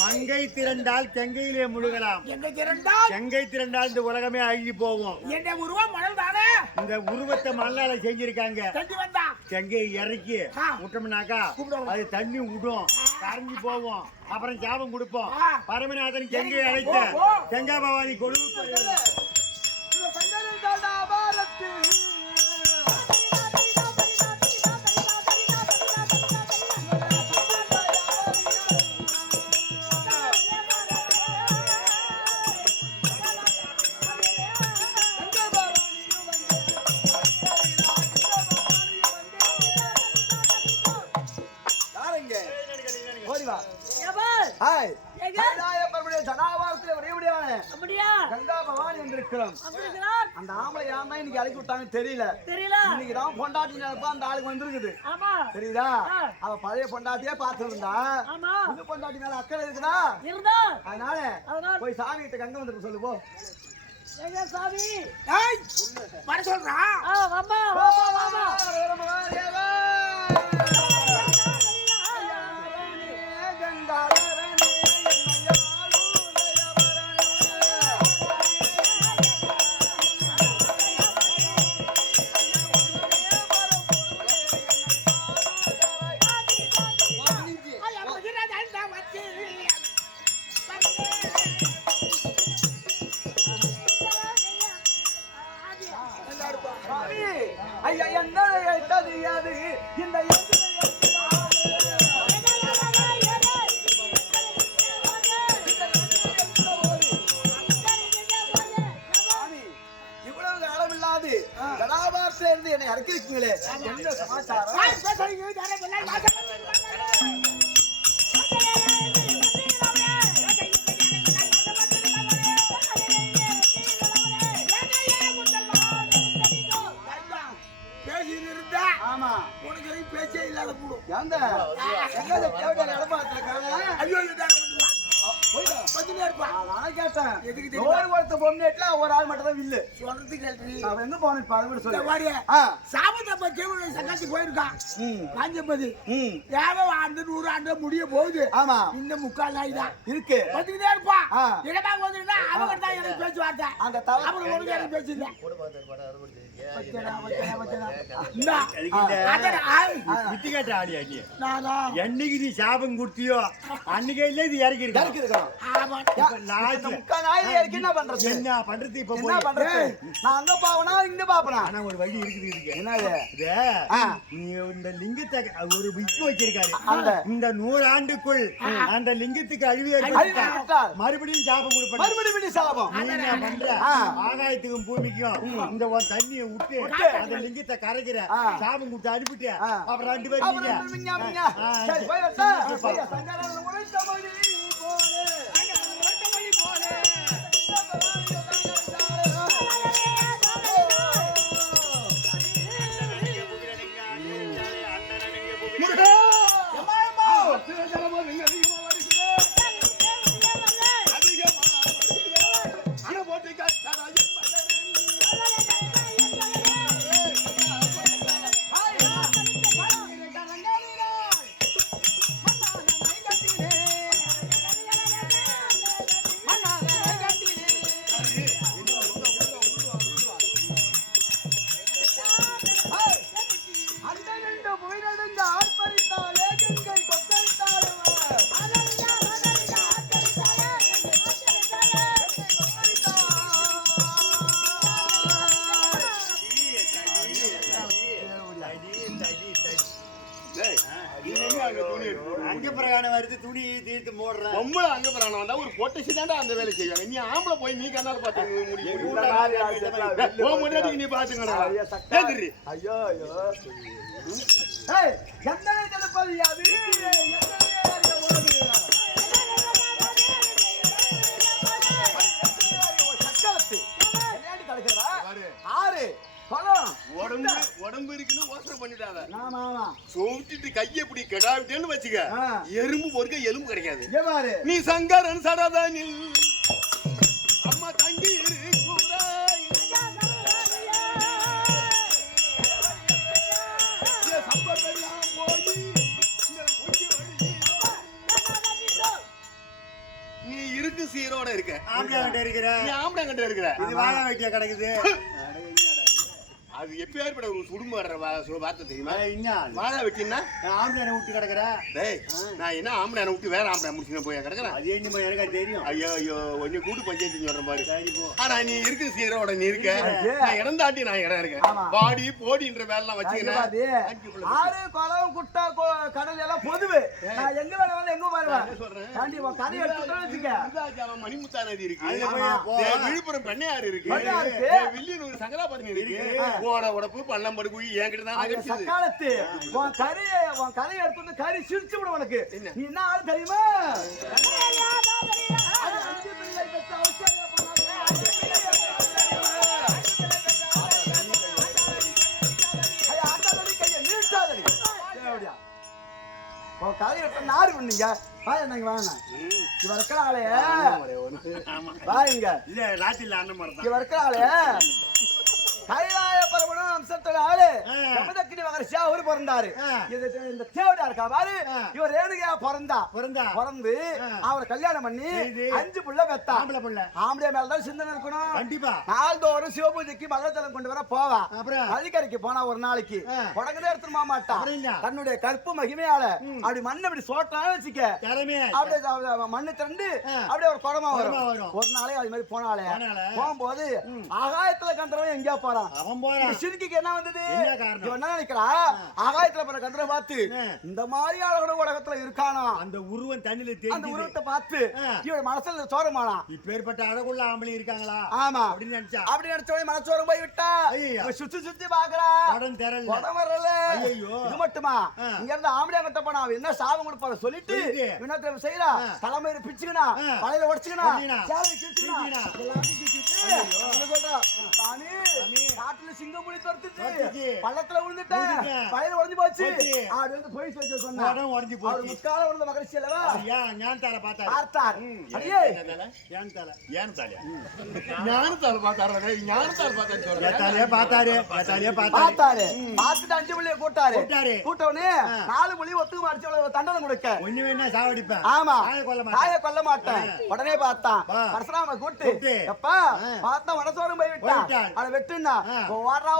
மங்கை திரண்டால் செங்கையிலே முழுகலாம். செங்கை திரண்டால் இந்த உலகமே அழுகி போகும். இந்த உருவத்தை மண்ணால செஞ்சிருக்காங்க. செங்கை இறக்கி விட்டோம்னாக்கா அது தண்ணி விடும், கரைஞ்சி போவோம். அப்புறம் சாபம் கொடுப்போம். பரமநாதன் செங்கை அழைத்த செங்கா பவானி கொழு வந்திருக்கிறார். அந்த ஆம்பளை ஏன் தான் இன்னைக்கு இறக்கி விட்டாங்க தெரியல. இன்னைக்கு தான் பொண்டாட்டி நினைப்பா அந்த ஆளுக்கு வந்திருக்குது. ஆமா. தெரியுதா? அவ பழைய பொண்டாட்டியே பார்த்துருந்தா. ஆமா. இந்த பொண்டாட்டி மேல அக்கறை இருக்குதா? இருந்தா. அதனால போய் சாமி கிட்ட கங்க வந்துட்டு சொல்லு போ. எங்க சாமி? ஏய் வர சொல்றா. வாமா வாமா வாமா. ஐயா என்ன தெரியாது இந்த இவ்வளவு காலம் இல்லாது கதாபாரத்துல இருந்து என்னை இறக்கிருக்கீங்களே என்ன சமாச்சாரம்? ஆமா உனக்கு பேச்சே இல்லாத கூடும். ஏந்த எங்க தேவையான இடமாத்துல காண? ஐயோ எதுக்கு ஒரு ஆள் மட்டும் தான் வில்லு சொல்றதுக்கு அவன் எங்க போன சொல்லி சாபத்தப்ப கேவல சக்காசி போயிருக்கான் காஞ்சபதி தேவை ஆண்டு 100 ஆண்டு முடிய போகுது. ஆமா இன்னும் 3/4 நாள் தான் இருக்கு. வந்துட்டே இருப்பா. இடமா வந்துட்டா அவங்க தான் எனக்கு பேச்சுவார்த்தை. அந்த தவறு அப்புறம் ஒண்ணு எனக்கு பேசில்ல. என்னைக்கு நீ சாபம் குடுத்தியோ அன்னைக்கே இல்ல இது இறக்கி இருக்கோம். என்ன பண்றது என்ன பண்றது இப்ப என்ன பண்றது? நான் அங்க பாவனா இங்க பாப்பனா? ஆனா ஒரு வழி இருக்குது. என்னது நீ இந்த லிங்கத்தை ஒரு விக்கு வச்சிருக்காரு. அந்த இந்த 100 ஆண்டுக்குள் அந்த லிங்கத்துக்கு அழிவு மறுபடியும் சாபம் கொடுப்ப. மறுபடியும் சாபம் நீ என்ன பண்ற? ஆகாயத்துக்கும் பூமிக்கும் இந்த ஒரு தண்ணியை விட்டு அந்த லிங்கத்தை கரைக்கிற சாபம் கொடுத்து அனுப்பிட்டு அப்புறம் 2 பேரும் அங்க பிரகாணம் வருது துணி தீர்த்து போடுற பொம்பளை அங்க பிரகாணம் வந்தா ஒரு பொட்டசி தாண்டா அந்த வேலை செய்வாங்க. நீ ஆம்பளை போய் நீ கண்ணால பாத்து முடியும். நீ பாத்துங்க. ஐயோ ஐயோ எந்த தடுப்பது அது உடம்பு இருக்குன்னு யோசனை பண்ணிட்டாங்க. சோவிட்டு கையை இப்படி கெடாவிட்டேன்னு வச்சுக்க எறும்பு பொறுக்க எலும்பு கிடைக்காது. நீ சங்கரன் சரதனில் அம்மா தங்கி நீ இருக்கு சீரோட இருக்க. ஆம்பளை கிட்ட இருக்கிற நீ ஆம்பளை கிட்ட இருக்கிற. இது வாழ வைக்க கிடக்குது. அது எப்பயாவது ஒரு சுடும்பு வர்ற வார்த்தை தெரியுமா? வாழை வெட்டினா ஆம்பளை விட்டு கிடக்குற. நான் என்ன ஆம்பளை விட்டு வேற ஆம்பளை முடிச்சு போய் கிடக்குறேன். அது என்ன எனக்கு தெரியும். ஐயோ ஐயோ கொஞ்சம் கூட்டு பஞ்சாயத்து சொல்றேன் பாரு. ஆனா நீ இருக்கு சீரோட நீ இருக்க. நான் இடம் தாண்டி நான் இடம் இருக்கேன். பாடி போடின்ற வேலை எல்லாம் வச்சுக்கிறேன். ஆறு குளம் குட்டை கடல் எல்லாம் பொதுவு. நான் எங்க வேணாலும் எங்க வருவேன் சொல்றேன். கதை எடுத்து வச்சுக்க. மணிமுத்தா நதி இருக்கு, விழுப்புரம் பெண்ணையாறு இருக்கு, வில்லியனூர் சங்கராபரணி இருக்கு. ஓட உடப்பு பள்ளம் படுக்கு என்கிட்ட தான் சக்காலத்து உன் கரையை எடுத்து கறி சிரிச்சு விட உனக்கு. நீ என்ன ஆளு தெரியுமா? அது 5 பிள்ளை பெற்ற அவசியம் பண்ணீங்க என்னங்க வாங்க இவ இருக்கிறாளே வாங்க இல்ல ராத்திரில அண்ணன் மரம் இவ இருக்கிறாளே கைலாய பரமனும் அம்சத்தோட ஆளு கமதக்கினி மகரிஷியா அவரு பிறந்தாரு இந்த தேவடா இருக்கா பாரு இவர் ரேணுகையா பிறந்து அவரை கல்யாணம் பண்ணி 5 புள்ள பெத்தா ஆம்பளை மேலதான் சிந்தனை இருக்கணும் கண்டிப்பா நாள்தோறும் சிவபூஜைக்கு மகளத்தலம் கொண்டு வர போவா நதிக்கரைக்கு போனா ஒரு நாளைக்கு உடனே எடுத்துமா மாட்டா தன்னுடைய கற்பு மகிமையால அப்படி மண்ணு அப்படி சோட்டான்னு வச்சுக்க அப்படியே மண்ணு திரண்டு அப்படியே ஒரு குடமா வரும் ஒரு நாளே அது மாதிரி போனாலே போகும்போது ஆகாயத்துல கண்டவன் எங்கேயா போறான் அவன் போறான் சிறுக்கிக்கு என்ன வந்தது இவன் என்ன நினைக்கிறா ஆகாயத்துல போற கண்டரை பார்த்து இந்த மாதிரி அழகான உலகத்துல இருக்கானா அந்த உருவம் தண்ணில தேங்கி அந்த உருவத்தை பார்த்து இவன் மனசுல சோரமானா இப்பேற்பட்ட அழகுள்ள ஆம்பளை இருக்காங்களா ஆமா அப்படின்னு நினைச்சவனே மனசோரம் போய் விட்டா சுத்தி பாக்குறா உடம்பு தெரியல உடம்பு வரல ஐயோ இது மட்டுமா இங்க இருந்து ஆம்பளை கிட்ட போனா அவன் என்ன சாபம் கொடுப்பாரு சொல்லிட்டு வினோதம் செய்யறா தலைமையில பிச்சுக்கனா பழையில உடைச்சுக்கனா சேலை கிழிச்சுக்கனா எல்லாத்தையும் கிழிச்சிட்டு சொல்றா சாமி காட்டுல சிங்கம் புலி துரத்துச்சு பள்ளத்துல விழுந்துட்டேன் பழையில உடைஞ்சு போச்சு அது வந்து போய் சொல்ல சொன்னா உடைஞ்சு போச்சு முக்கால விழுந்த மகரிஷி அல்லவா ஞானத்தால பார்த்தார் அடியே ஞானத்தால பார்த்தாரு பார்த்துட்டு 5 புள்ளிய கூட்டவனே 4 புள்ளி ஒத்துக்கு அடிச்சு தண்டனை கொடுக்க ஒண்ணு வேணா சாவடிப்பேன் ஆமா தாயை கொல்ல மாட்டேன் உடனே பார்த்தான் பரசுராம கூட்டு எப்பா பார்த்தா மனசோரம் போய் விட்டான் அதை வெட்டுனா ஓடுறா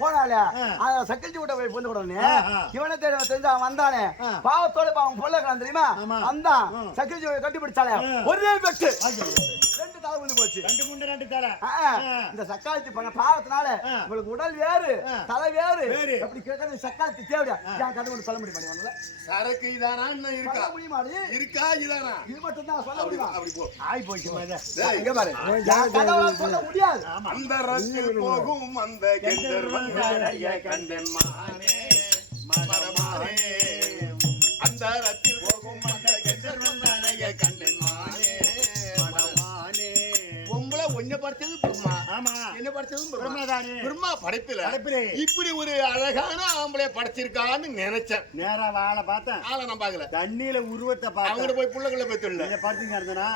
போனாலே சக்கல்ஜி விட்ட போய் பொண்ணு உடனே இவனை தெரிஞ்சு அவன் வந்தானே பாவத்தோட அவன் பொண்ணு தெரியுமா வந்தான் சக்கல்ஜி கட்டி பிடிச்சாலே ஒரே வெட்டு 2 தலை விழுந்து போச்சு 2 தலை இந்த சக்காலத்தி பண்ண பாவத்தினால உங்களுக்கு உடல் வேறு தலை வேறு எப்படி கேட்கறது சக்காலத்தி தேவையா என் கதை ஒன்று சொல்ல முடியுமா சரக்கு இதானா இருக்கா முடியுமாடி இருக்கா இதானா இது மட்டும் தான் சொல்ல முடியுமா அப்படி போ ஆய் போச்சு இங்க பாரு கதை சொல்ல முடியாது அந்த ரத்தில் போகும் அந்த கெண்டர்வன் கண்டன் மானே மரமானே அந்த ரத்தில் போகும் அந்த கெண்டர்வன் கண்டன் மானே மரமானே பொம்பளை ஒன்ன படிச்சது பிரம்மா ஆமா என்ன படிச்சதும் பிரம்மா படைப்பில இப்படி ஒரு அழகான ஆம்பளை படைச்சிருக்கான்னு நினைச்சேன் நேரா வாழ பார்த்தேன் ஆளை நான் பாக்கல தண்ணியில உருவத்தை பார்த்தேன் அவங்க போய் புள்ளக்குள்ள பெத்துல படுத்துங்க இருந்தனா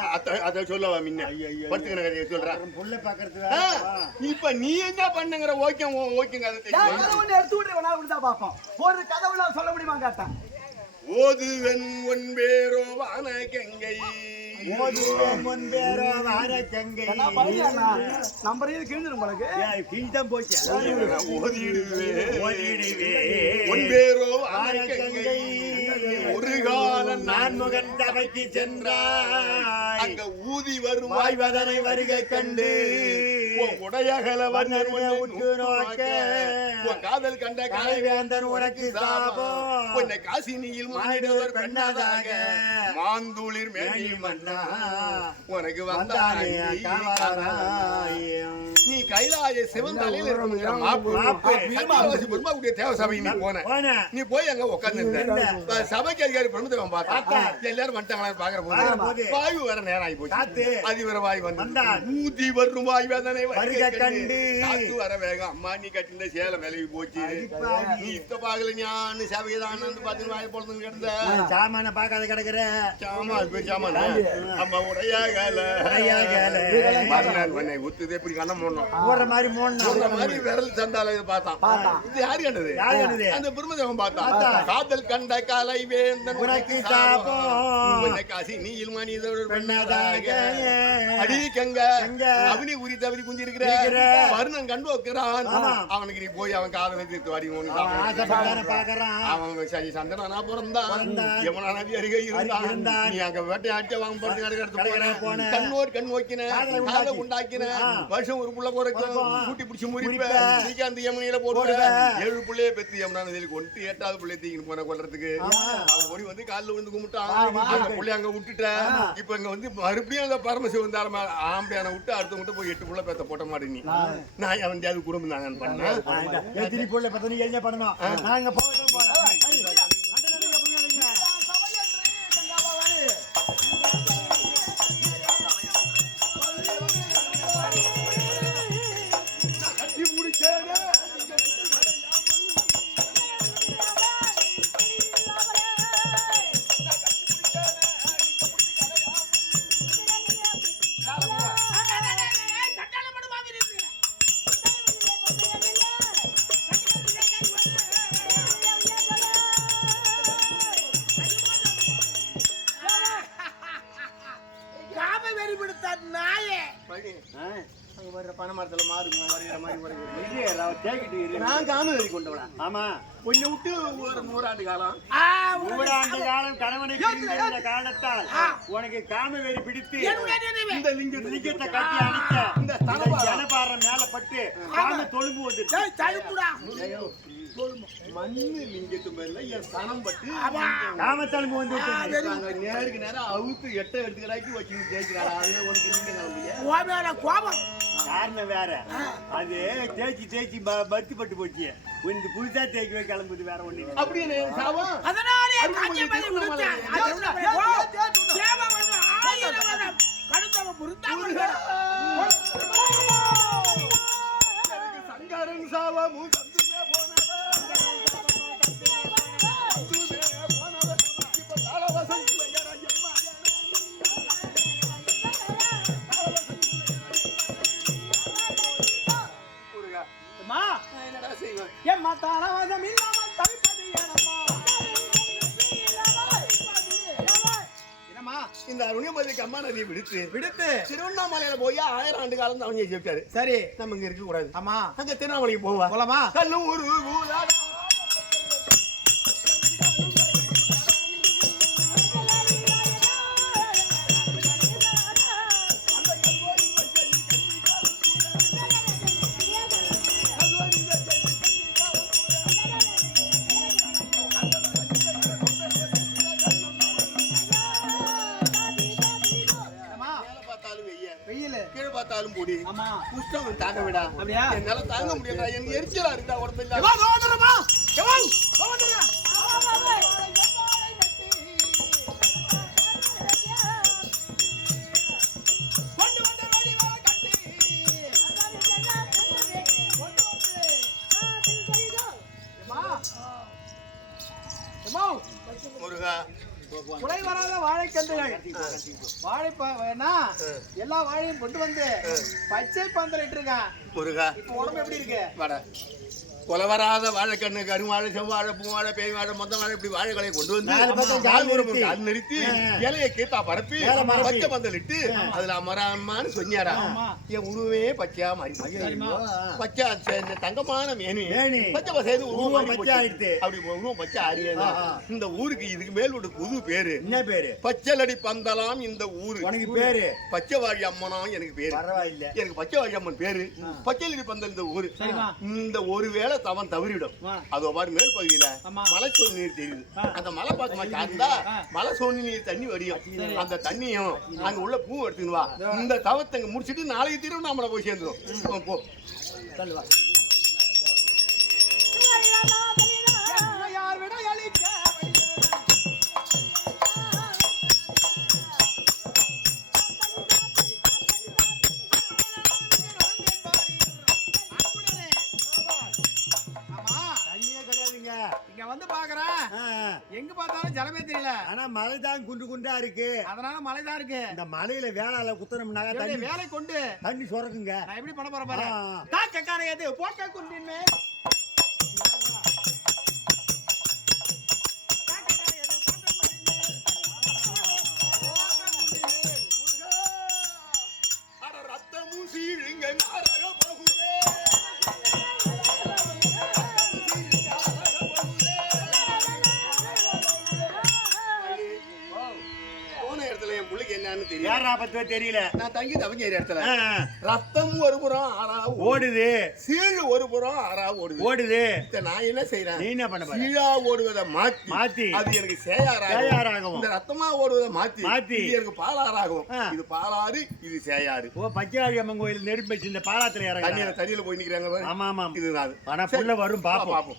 அத சொல்லவா முன்ன படுத்துக்கிற கதையை சொல்றேன் புள்ள பாக்குறதுக்கு இப்ப நீ என்ன பண்ணுங்கற ஓகேங்க அதை கதை ஒண்ணு எடுத்து விட்டு வேணா விடுதா பாப்போம் ஒரு கதை ஒண்ணு சொல்ல முடியுமா கேட்டேன் ஓதுவன் ஒன்பேரோ வான கங்கை ஓதுவன் ஒன்பேரோ வான கங்கை நம்பரையும் கிழிஞ்சிரும் உங்களுக்கு கிழிதான் போச்சு ஓதிடுவே ஒன்பேரோ வான கங்கை ஒரு காலம் நான் முகன் சபைக்கு சென்றாய் அங்க ஊதி வரும் வாய்வதனை வருகை கண்டு உடையகல வண்ணன் உற்று நோக்க காதல் கண்ட கலைவேந்தன் உனக்கு சாபம் உன்னை காசினியில் மானிடவர் பெண்ணாதாக மாந்தூளிர் மேனி மன்னா உனக்கு வந்தானே நீ கைலாய சிவன் தலையில இருக்கிற தேவ சபை நீ போன நீ போய் அங்க உட்கார்ந்து சபைக்கு அதிகாரி பிரம்மதேவன் பார்த்தா எல்லாரும் வந்துட்டாங்களான்னு பாக்குற போது வாயு வர நேரம் ஆகி போச்சு அதிவர வாயு வந்து ஊதி வரும் வாயு வேதனை கண்டு காத்து வர வேகம் அம்மா நீ கட்டின சேலம் விலகி போச்சு நீ இத்த பாக்கல ஞான சபைதான் பாத்து வாய பொழுது கிடந்த சாமான பாக்காத கிடக்குற சாமான அம்மா உடையாகல உன்னை ஊத்துது எப்படி கண்ணம் போடணும் ஒரு மாதிரி விரல் சந்தால பார்த்தான் இது யாரு கண்டது அந்த பிரம்மதேவன் பார்த்தான் காதல் கண்ட காலை வேந்தன் உனக்கு சாபம் உன்னை காசி நீயில் மனிதோடு பெண்ணாதாக அடிக்கங்க அவனி உரி தவறி குஞ்சிருக்கிற வருணன் கண்டு வைக்கிறான் அவனுக்கு நீ போய் அவன் காதலை தீர்த்து வாடி அவன் சரி சந்தனா பிறந்தான் யமுனா நதி அருகே இருந்தான் நீ அங்க வேட்டையாட்டி வாங்க போறது கண் நோக்கின காதை உண்டாக்கின வருஷம் ஒரு புள்ள கூட்டி பிடிச்சி முறிப்ப நீங்க அந்த யமுனையில போடுவ 7 புள்ளைய பெத்து யமுனா நதியில கொண்டு 8வது புள்ளைய தீக்கின்னு போன கொல்றதுக்கு அவன் ஓடி வந்து காலில் விழுந்து கும்பிட்டான் அந்த புள்ளைய அங்க விட்டுட்டேன் இப்ப இங்க வந்து மறுபடியும் அந்த பரமசிவன் தாரமா ஆம்பளையான விட்டு அடுத்த விட்டு போய் 8 புள்ள பேத்த போட்ட மாட்டேன் நீ நான் அவன் ஜாதி குடும்பம் நான் பண்ணேன் திரி புள்ள பத்தி நீ என்ன பண்ணணும் நாங்க போறோம் மணி அங்க வர்ற பணமரத்துல மாறு வரைகிற மாதிரி இல்லையே, நான் தேக்கிட்டு இரு. நான் காணொலி கொண்டவளா ஆமா, உன்னை விட்டு ஒரு 100 ஆண்டு காலம் 100 ஆண்டு காலம் கணவனை பிரிந்த காரணத்தால் உனக்கு காம வெறி பிடித்து இந்த லிங்கத்தை கட்டி அணைக்க இந்த இந்த ஜனபாரம் மேல பட்டு காம தொழும்பு வந்துட்டு மண்ணு லிங்கத்து மேல என் சனம் பட்டு காம தொழும்பு வந்து நேருக்கு நேரம் அவுத்து எட்ட எடுத்துக்கிறாக்கி வச்சு தேய்க்கிறாள். அதுல உனக்கு லிங்க கிளம்பிய கோபம் காரணம் வேற. அது தேய்ச்சி தேய்ச்சி பருத்தி பட்டு போச்சு. இந்த புதுசா தேய்க்கவே கிளம்புது வேற ஒண்ணு. அப்படி சாபம் அதனாலே காஞ்சிபதி விடுத்தார். கடுத்தவ புரிந்தாமல் சங்காரன் சாபமும் எம்மா தாரவாதம் இல்லாமல் தவிப்பது ஏனம்மா? என்னம்மா இந்த அருணிமதிக்கு அம்மா நதியை விடுத்து திருவண்ணாமலையில போய் 1000 ஆண்டு காலம் அவங்க ஜெயிச்சாரு. சரி, நம்ம இங்க இருக்க கூடாது. ஆமா, அங்க திருவண்ணாமலைக்கு போவா போலாமா? கல்லும் ஒரு கீழே பார்த்தாலும் பொடி குஷ்டம் தாங்க விடா. அப்படியா? என்னால தாங்க முடியல. எனக்கு எரிச்சலா இருக்கா உடம்பு இல்ல. முருகா குலை வராத வாழைக்கன்றுகள் வாழைப்பா எல்லா வாழையும் கொண்டு வந்து பச்சை பந்தல் இட்டிருக்கான். முருகா இப்ப உடம்பு எப்படி இருக்கு? வாடா கொலை வராத வாழைக்கண்ணு கருவாழை செவ்வாழை பூவாழை பேய் வாழை மொத்த வாழை இப்படி வாழைகளை கொண்டு வந்து கால் நிறுத்தி இலையை கீத்தா பரப்பி பச்சை பந்தல் இட்டு அதுல அமராமான்னு சொன்னாரா. என் உருவே பச்சையா மாறி பச்சை தங்கமான மேனி பச்சை பசேது உருவம் பச்சை ஆயிடுச்சு. அப்படி உருவம் பச்சை ஆறியது. இந்த ஊருக்கு இதுக்கு மேல் ஒரு புது பேரு. என்ன பேரு? பச்சைலடி பந்தலாம். இந்த ஊரு உனக்கு பேரு பச்சைவாழி அம்மனா. எனக்கு பேரு பரவாயில்ல. எனக்கு பச்சைவாழி அம்மன் பேரு. பச்சைலடி பந்தல் இந்த ஊரு. இந்த ஒருவேளை தவன் தவறிடும். அது மாதிரி மேல் பகுதியில மலை சோறு நீர் தெரியுது. அந்த மலை பக்கமா சார்ந்தா மலை சோறு நீர் தண்ணி வடியும். அந்த தண்ணியும் அங்க உள்ள பூ எடுத்துன்னு வா. இந்த தவத்தை முடிச்சிட்டு நாளைக்கு திருவண்ணாமலை போய் சேர்ந்துடும். போ சொல்லுவா. இங்க வந்து பாக்குறேன், எங்க பார்த்தாலும் ஜலமே தெரியல. ஆனா மலைதான் குண்டு குண்டா இருக்கு. அதனால மலைதான் இருக்கு. இந்த மலையில வேளால குத்தனம்னாக தண்ணி வேலை கொண்டு தண்ணி சுரக்குங்க. நான் எப்படி பண்ண போறேன் பாரு. காக்கக்கான எது போக்க குண்டின்மே ரத்தமும் சீழுங்க நாரக பகுதே. தெரியல. நான் தங்கி தவிஞ்ச இடத்துல ரத்தம் ஒரு புறம் ஓடுது, சீழ் ஒரு புறம் ஓடுது. நான் என்ன செய்யறேன்? நீ என்ன பண்ண? சீழா ஓடுவதை மாத்தி அது எனக்கு சேயாராகும். இந்த ரத்தமா ஓடுவதை மாத்தி எனக்கு பாலாறாகும். இது பாலாறு, இது சேயாறு. ஓ, பச்சையாரி அம்மன் கோயில் நெருப்பு வச்சு இந்த பாலாத்துல இறங்க தண்ணியில போய் நிக்கிறாங்க. ஆமா ஆமா, இதுதான். ஆனா புள்ள வரும் பாப்போம்.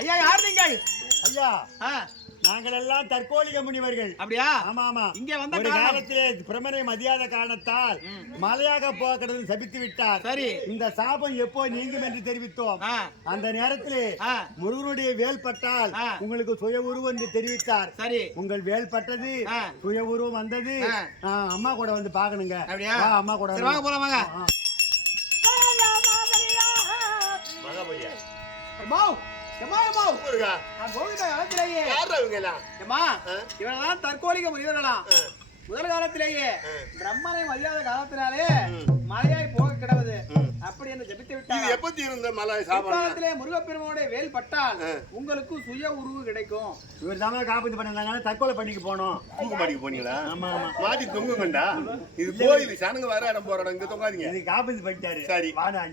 ஐயா, யார் நீங்கள்? ஐயா, நாங்கள் எல்லாம் தற்கோலிக முனிவர்கள். அப்படியா? ஆமா ஆமா. இங்க வந்த காலத்திலே பிரமனை மதியாத காரணத்தால் மலையாக போகிறது சபித்து விட்டார். சரி, இந்த சாபம் எப்போ நீங்கும் என்று தெரிவித்தோம். அந்த நேரத்திலே முருகனுடைய வேல் பட்டால் உங்களுக்கு சுய உருவம் என்று தெரிவித்தார். சரி, உங்கள் வேல் பட்டது, சுய உருவம் வந்தது. அம்மா கூட வந்து பாக்கணுங்க. அப்படியா? அம்மா கூட வாங்க போலாம். தற்கோலிக முனிவர்களாம். முதல் காலத்திலேயே பிரம்மனை மரியாதை காலத்தினாலே மலையாய் போக கிடவது அப்படி என்று ஜபித்து விட்டார். எப்பத்தி இருந்த மலை காலத்திலே முருகப்பெருமானுடைய வேல் பட்டால் உங்களுக்கு சுய உருவு கிடைக்கும். இவர் தான் காப்பீடு பண்ணாங்க, தற்கொலை பண்ணிக்கு போனோம். தூக்கு மாட்டிக்கு போனீங்களா? ஆமா ஆமா, மாட்டி தொங்குங்கண்டா. இது கோயில் சனங்க வர இடம் போற இடம், இங்க தொங்காதீங்க. இது காப்பீடு பண்ணிட்டாரு. சரி,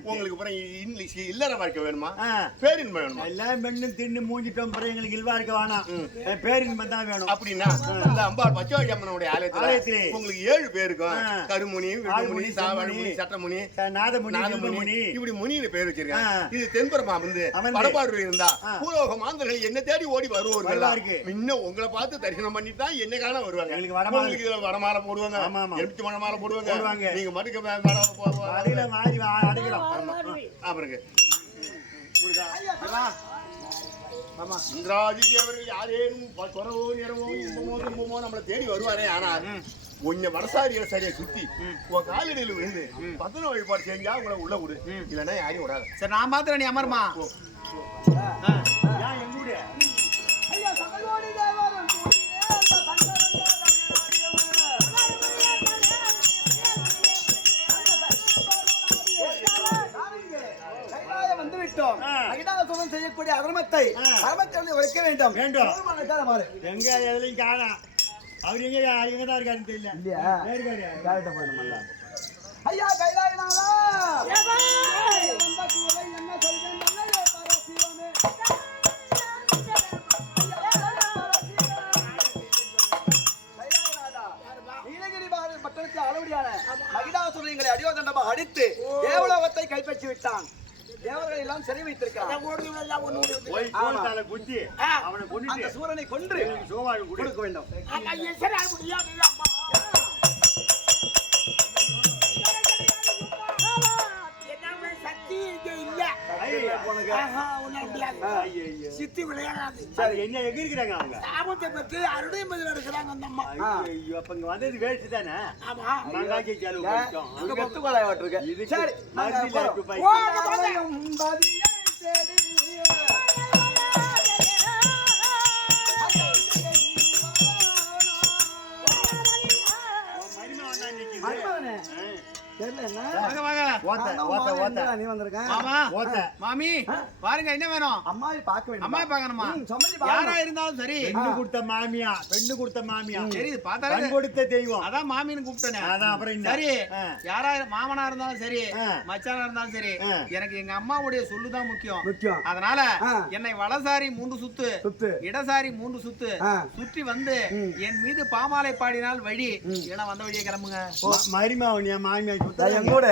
உங்களுக்கு அப்புறம் இங்கிலீஷ் இல்லற வாழ்க்கை வேணுமா, பேரின்பம் வேணுமா? எல்லாம் பெண்ணும் தின்னு மூஞ்சிட்டோம், எங்களுக்கு இல்வா இருக்க வேணாம், பேரின்பம் தான் வேணும். அப்படின்னா இந்த அம்பாள் பச்சையம்மனுடைய ஆலயத்திலே உங்களுக்கு 7 பேருக்கும் கருமுனி, விடுமுனி, சாவணிமுனி, சட்டமுனி, நாதமுனி, இப்படி முனின்னு பேர் வச்சிருக்காங்க. இது தென்புறமா வந்து வடபாடு இருந்தா பூலோக மாந்தர்கள் என்ன தேடி ஓடி வருவார்கள். இன்னும் உங்களை பார்த்து தரிசனம் பண்ணிட்டு தான் என்ன காலம் வருவாங்க. உங்களுக்கு இதுல வடமாலை போடுவாங்க, எலுமிச்சை மணமாலை போடுவாங்க. நீங்க மட்டும் அப்புறம் இந்திராஜி தேவர்கள் யாரேனும் குறவோ நிறமோ இன்பமோ துன்பமோ நம்மளை தேடி வருவாரே. ஆனால் கொஞ்சம் மனசாரியை சரியா சுத்தி உன் காலடியில் விழுந்து 10 வழிபாடு செஞ்சா உங்களை உள்ள விடு, இல்லைன்னா யாரையும் விடாது. சரி, நான் பாத்துறேன், நீ அமர்மா. செய்யக்கூடிய அதர்மத்தை உரைக்க வேண்டும். எங்க எதுலையும் காணா, அவர் எங்கதான் இருக்காருன்னு தெரியல. இல்லையா ஐயா கைலாயனாலா அடியோதண்டமாக அடித்து தேவலோகத்தை கைப்பற்றி விட்டான். தேவர்கள் எல்லாம் சிறை வைத்திருக்கிறார். அந்த சூரனை கொன்று கொடுக்க வேண்டும். சித்தி விளையாடாது. என்ன எங்க இருக்கிறாங்க அவங்க? சாபத்தை பத்தி அருடையும் பதில் எடுக்கிறாங்க அந்த அம்மா. அப்ப இங்க வந்தது வேஸ்ட் தானே? ஆமா, மங்காச்சி செலவு பண்ணிட்டோம். அங்க பத்து கொலையாட்டு இருக்கு. சரி, மாமி பாருங்க, என்ன வேணும்? அம்மாவை பார்க்க வேண்டும். அம்மாவை பார்க்கணுமா? யாரா இருந்தாலும் சரி. பெண்ணு கொடுத்த மாமியா, பெண்ணு கொடுத்த மாமியா, சரி பார்த்தாலே கொடுத்த தெய்வம். அதான் மாமின்னு கூப்பிட்டேன். அதான் அப்புறம் சரி, யாரா மாமனா இருந்தாலும் சரி, மச்சானா இருந்தாலும் சரி, எனக்கு எங்க அம்மாவுடைய சொல்லுதான் முக்கியம். அதனால என்னை வலசாரி 3 சுத்து, இடசாரி 3 சுத்து சுற்றி வந்து என் மீது பாமாலை பாடினால் வழி, ஏன்னா வந்த வழியை கிளம்புங்க. மரிமாவனியா மாமியா கூட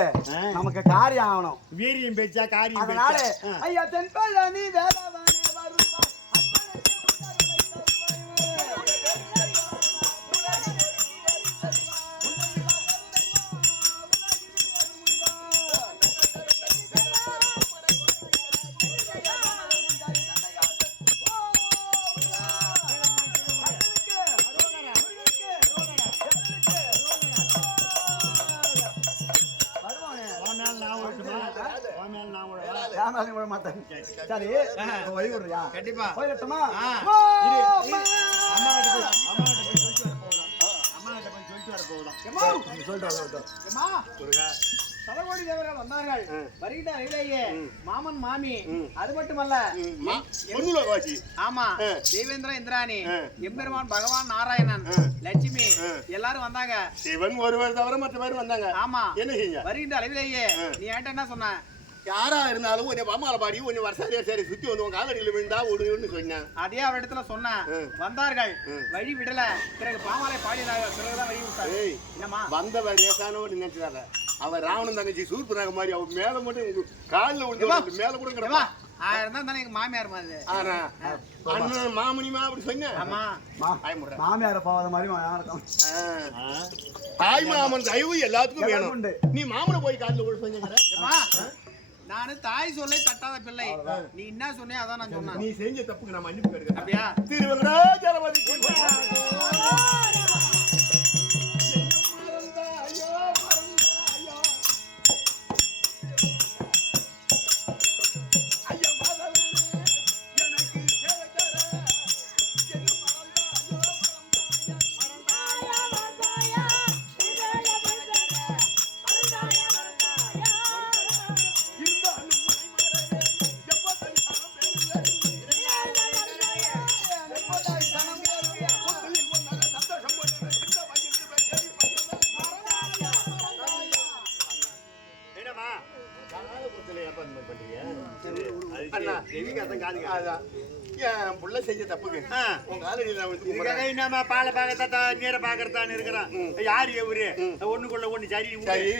நமக்கு காரியம் ஆகணும். வீரியம் பேச்சா காரியம். அதனால ஐயா தென்பழனி வேதவனே வருவா சரி, வழி விடுறியா? கண்டிப்பா போயிடட்டுமா? தலகோடி தேவர்கள் வந்தார்கள். வருகின்ற அருகிலேயே மாமன் மாமி, அது மட்டுமல்ல, ஆமா, தேவேந்திர இந்திராணி, எம்பெருமான் பகவான் நாராயணன், லட்சுமி எல்லாரும் வந்தாங்க. சிவன் ஒருவர் தவிர மற்ற பேர் வந்தாங்க. ஆமா, என்ன செஞ்ச? வருகின்ற அளவிலேயே நீ என்கிட்ட என்ன சொன்ன? யாரா இருந்தாலும் கொஞ்சம் பாமாலை பாடி கொஞ்சம் வருஷாரியா சரி சுத்தி வந்து காலடியில் விழுந்தா ஒடுன்னு சொன்னேன். அதே அவர் இடத்துல சொன்னேன். வந்தார்கள், வழி விடல, பிறகு பாமாலை பாடினார்கள், பிறகுதான் வழி விட்டாரு. என்னமா வந்தவர் லேசானவர் நினைச்சாத, அவர் ராவணன் தங்கச்சி சூர்பனாக மாதிரி அவர் மேல மட்டும் காலில் விழுந்து மேல கூட கிடப்பா. 1000 தான் தானே எங்க மாமியார் மாதிரி. அண்ணன் மாமணிமா அப்படி சொன்னேன். ஆமா, மாமியார போவாத மாதிரி தாய் மாமன் தயவு எல்லாத்துக்கும் வேணும். நீ மாமனை போய் காலில் விழ சொன்னீங்க. நானு தாய் சொல்லை தட்டாத பிள்ளை, நீ என்ன சொன்னியோ அதான் நான் சொன்னேன். நீ செஞ்ச தப்புக்கு நான் மன்னிப்பு கேட்கிறேன். அப்படியா? திருவங்கராஜலபதி Yeah. காதுக்கு. அதான் என் புள்ள செஞ்ச தப்புக்கு உங்க காலடியில நான் வந்து இதுக்காக என்னம்மா பாலை பார்க்கத்தா நீரை பார்க்கறதான்னு இருக்கிறான். யாரு இவரு? ஒண்ணுக்குள்ள ஒண்ணு சரி. சரி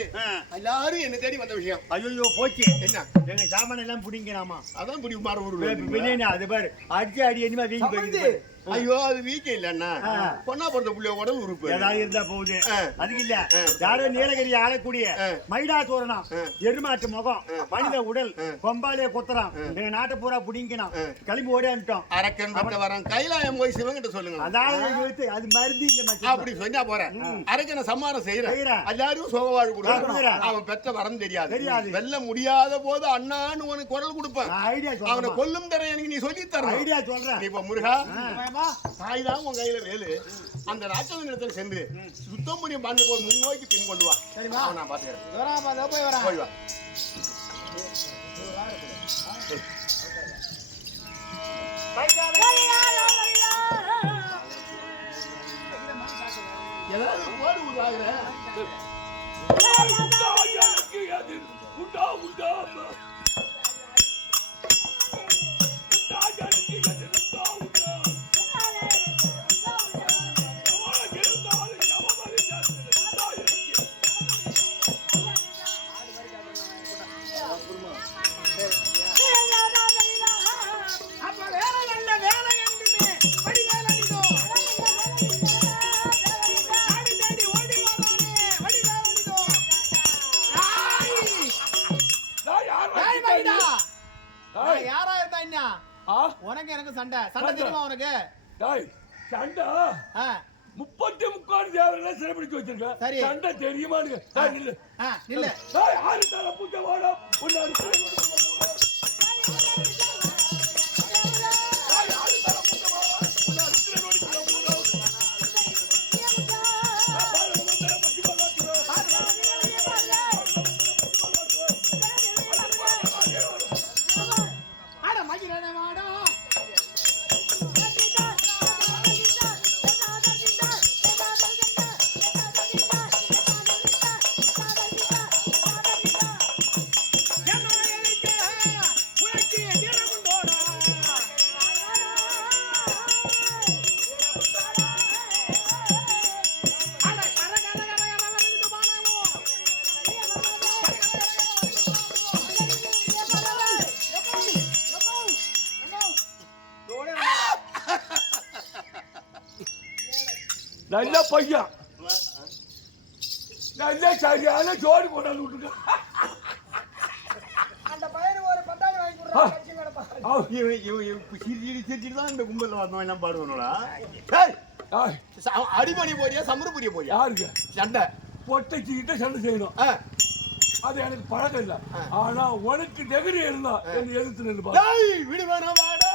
எல்லாரும் என்ன தேடி வந்த விஷயம். ஐயோ போச்சு. என்ன எங்க சாமான எல்லாம் பிடிங்கலாமா? அதான் பிடி மாற ஒரு அது பாரு அடிச்சு அடி என்னமா வீங்கி போயிடுது. ஐயோ அது வீக்க இல்லன்னா பொண்ணா பிறந்த புள்ளிய உடல் உறுப்பு ஏதாவது இருந்தா போகுது. அதுக்கு இல்ல யாரோ நீலகிரி ஆளக்கூடிய மைடா தோரணம் எருமாட்டு முகம் மனித உடல் கொம்பாலே குத்துறான். எங்க நாட்டை பூரா புடிங்கணும். கிளம்பி ஓடியான்ட்டோம். அரக்கன் பட்ட வரம் கைலாயம் போய் சிவங்கிட்ட சொல்லுங்க. அதாவது அது மருந்து இல்ல. அப்படி சொன்னா போறேன். அரக்கனை சம்மானம் செய்யறேன். எல்லாரும் சோகவாழ் கொடுக்குறான். அவன் பெற்ற வரம் தெரியாது. வெல்ல முடியாத போது அண்ணான்னு உனக்கு குரல் கொடுப்பேன். அவனை கொல்லும் தர எனக்கு நீ சொல்லி தர ஐடியா சொல்றேன். இப்ப முருகா தாய்தான் உன் கையில வேலு. அந்த ராட்சசன் இடத்துல சென்று சுத்தம் பண்ணி பண்ணி போய் முன்னோக்கி பின் கொண்டு வா. சரிமா? நான் பாத்துக்கிறேன். போய் வா. ஏதாவது போடு உருவாகிறேன். யாரா இருந்தா என்ன உனக்கு எனக்கு சண்டை தெரியுமா உனக்கு? சண்டை 33 தேவர்களை சிறைப்பிடிச்சு வச்சிருக்க. சரி சண்டை தெரியுமா? நில்லு நில்லு. ஆறு தலை பூஜை வாடா நல்ல பையன். நல்ல சரியான ஜோடி கொண்டாந்து விட்டுருக்க. அந்த பையனுக்கு ஒரு பட்டாணி வாங்கி கொடுறான். சிரிச்சுதான் இந்த கும்பல்ல வந்தோம். என்ன பாடுவானோடா? அடிமணி போறியா சமரபுரிய போறியா? யாருக்கு சண்டை? பொட்டைச்சுக்கிட்ட சண்டை செய்யணும். அது எனக்கு பழக்கம் இல்லை. ஆனா உனக்கு நெகிரி இருந்தா என்ன எதிர்த்து நின்று விடுவேனா வாடா.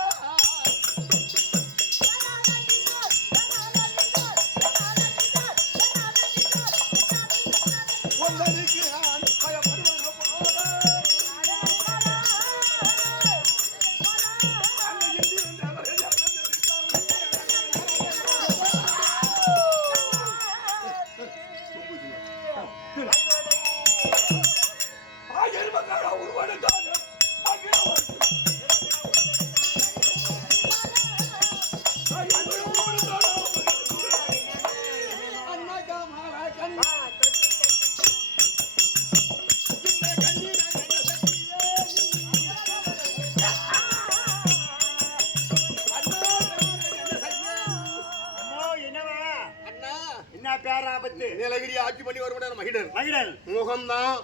நீலகிரி ஆட்சி பண்ணி வருவன மகிழன் முகம்தான்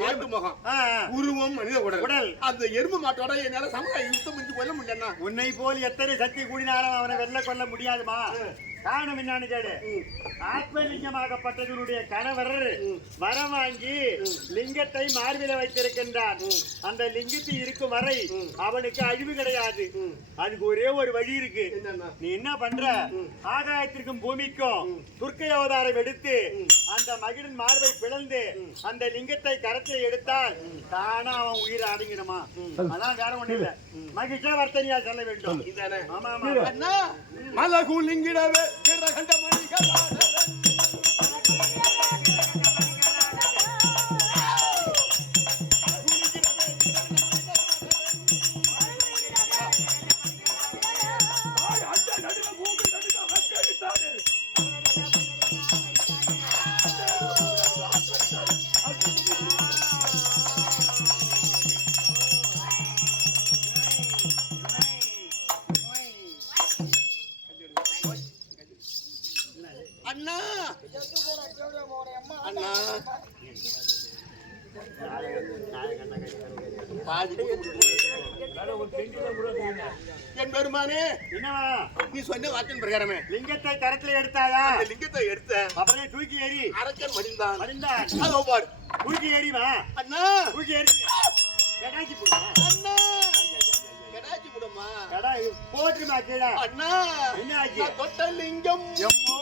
மாட்டு முகம், உருவம் மனித உடல். அந்த எறும்பு மாட்டோட என்னால சமூக யுத்தம் முடிஞ்சு கொள்ள முடியல. உன்னை போல் எத்தனை சக்தி கூடினாலும் அவனை வெல்ல கொள்ள முடியாதுமா. காரணம் என்னன்னு கேடு. ஆத்மலிங்கமாகப்பட்டதனுடைய கணவர் வரம் வாங்கி லிங்கத்தை மார்பில வைத்திருக்கின்றான். அந்த லிங்கத்தில் இருக்கும் வரை அவனுக்கு அழிவு கிடையாது. அதுக்கு ஒரே ஒரு வழி இருக்கு. நீ என்ன பண்ற? ஆகாயத்திற்கும் பூமிக்கும் துர்க்கை அவதாரம் எடுத்து அந்த மகிழன் மார்பை பிளந்து அந்த லிங்கத்தை கரத்தை எடுத்தால் தானா அவன் உயிரை அடங்கிடுமா. அதான் வேற ஒண்ணு இல்ல. மகிழ்ச்சியா வர்த்தனையா சொல்ல வேண்டும். ஆமா ஆமா. மலகுலிங்கிடவே கண்ட மணிகள் அண்ணா அண்ணா என் பெருமானே என்னவா நீ சொன்ன வார்த்தையின் பிரகாரமே லிங்கத்தை கரத்துல எடுத்தாயா அந்த லிங்கத்தை எடுத்த அப்புறம் தூக்கி எறி அரக்கன் மடிந்தான் மடிந்தான் அதோ பாரு தூக்கி எறிவா அண்ணா தூக்கி எறி கடாச்சி போடுமா அண்ணா கடாச்சி போடுமா கடா போட்டுமா கீழே அண்ணா என்ன ஆச்சு நான் தொட்ட லிங்கம் எம்மோ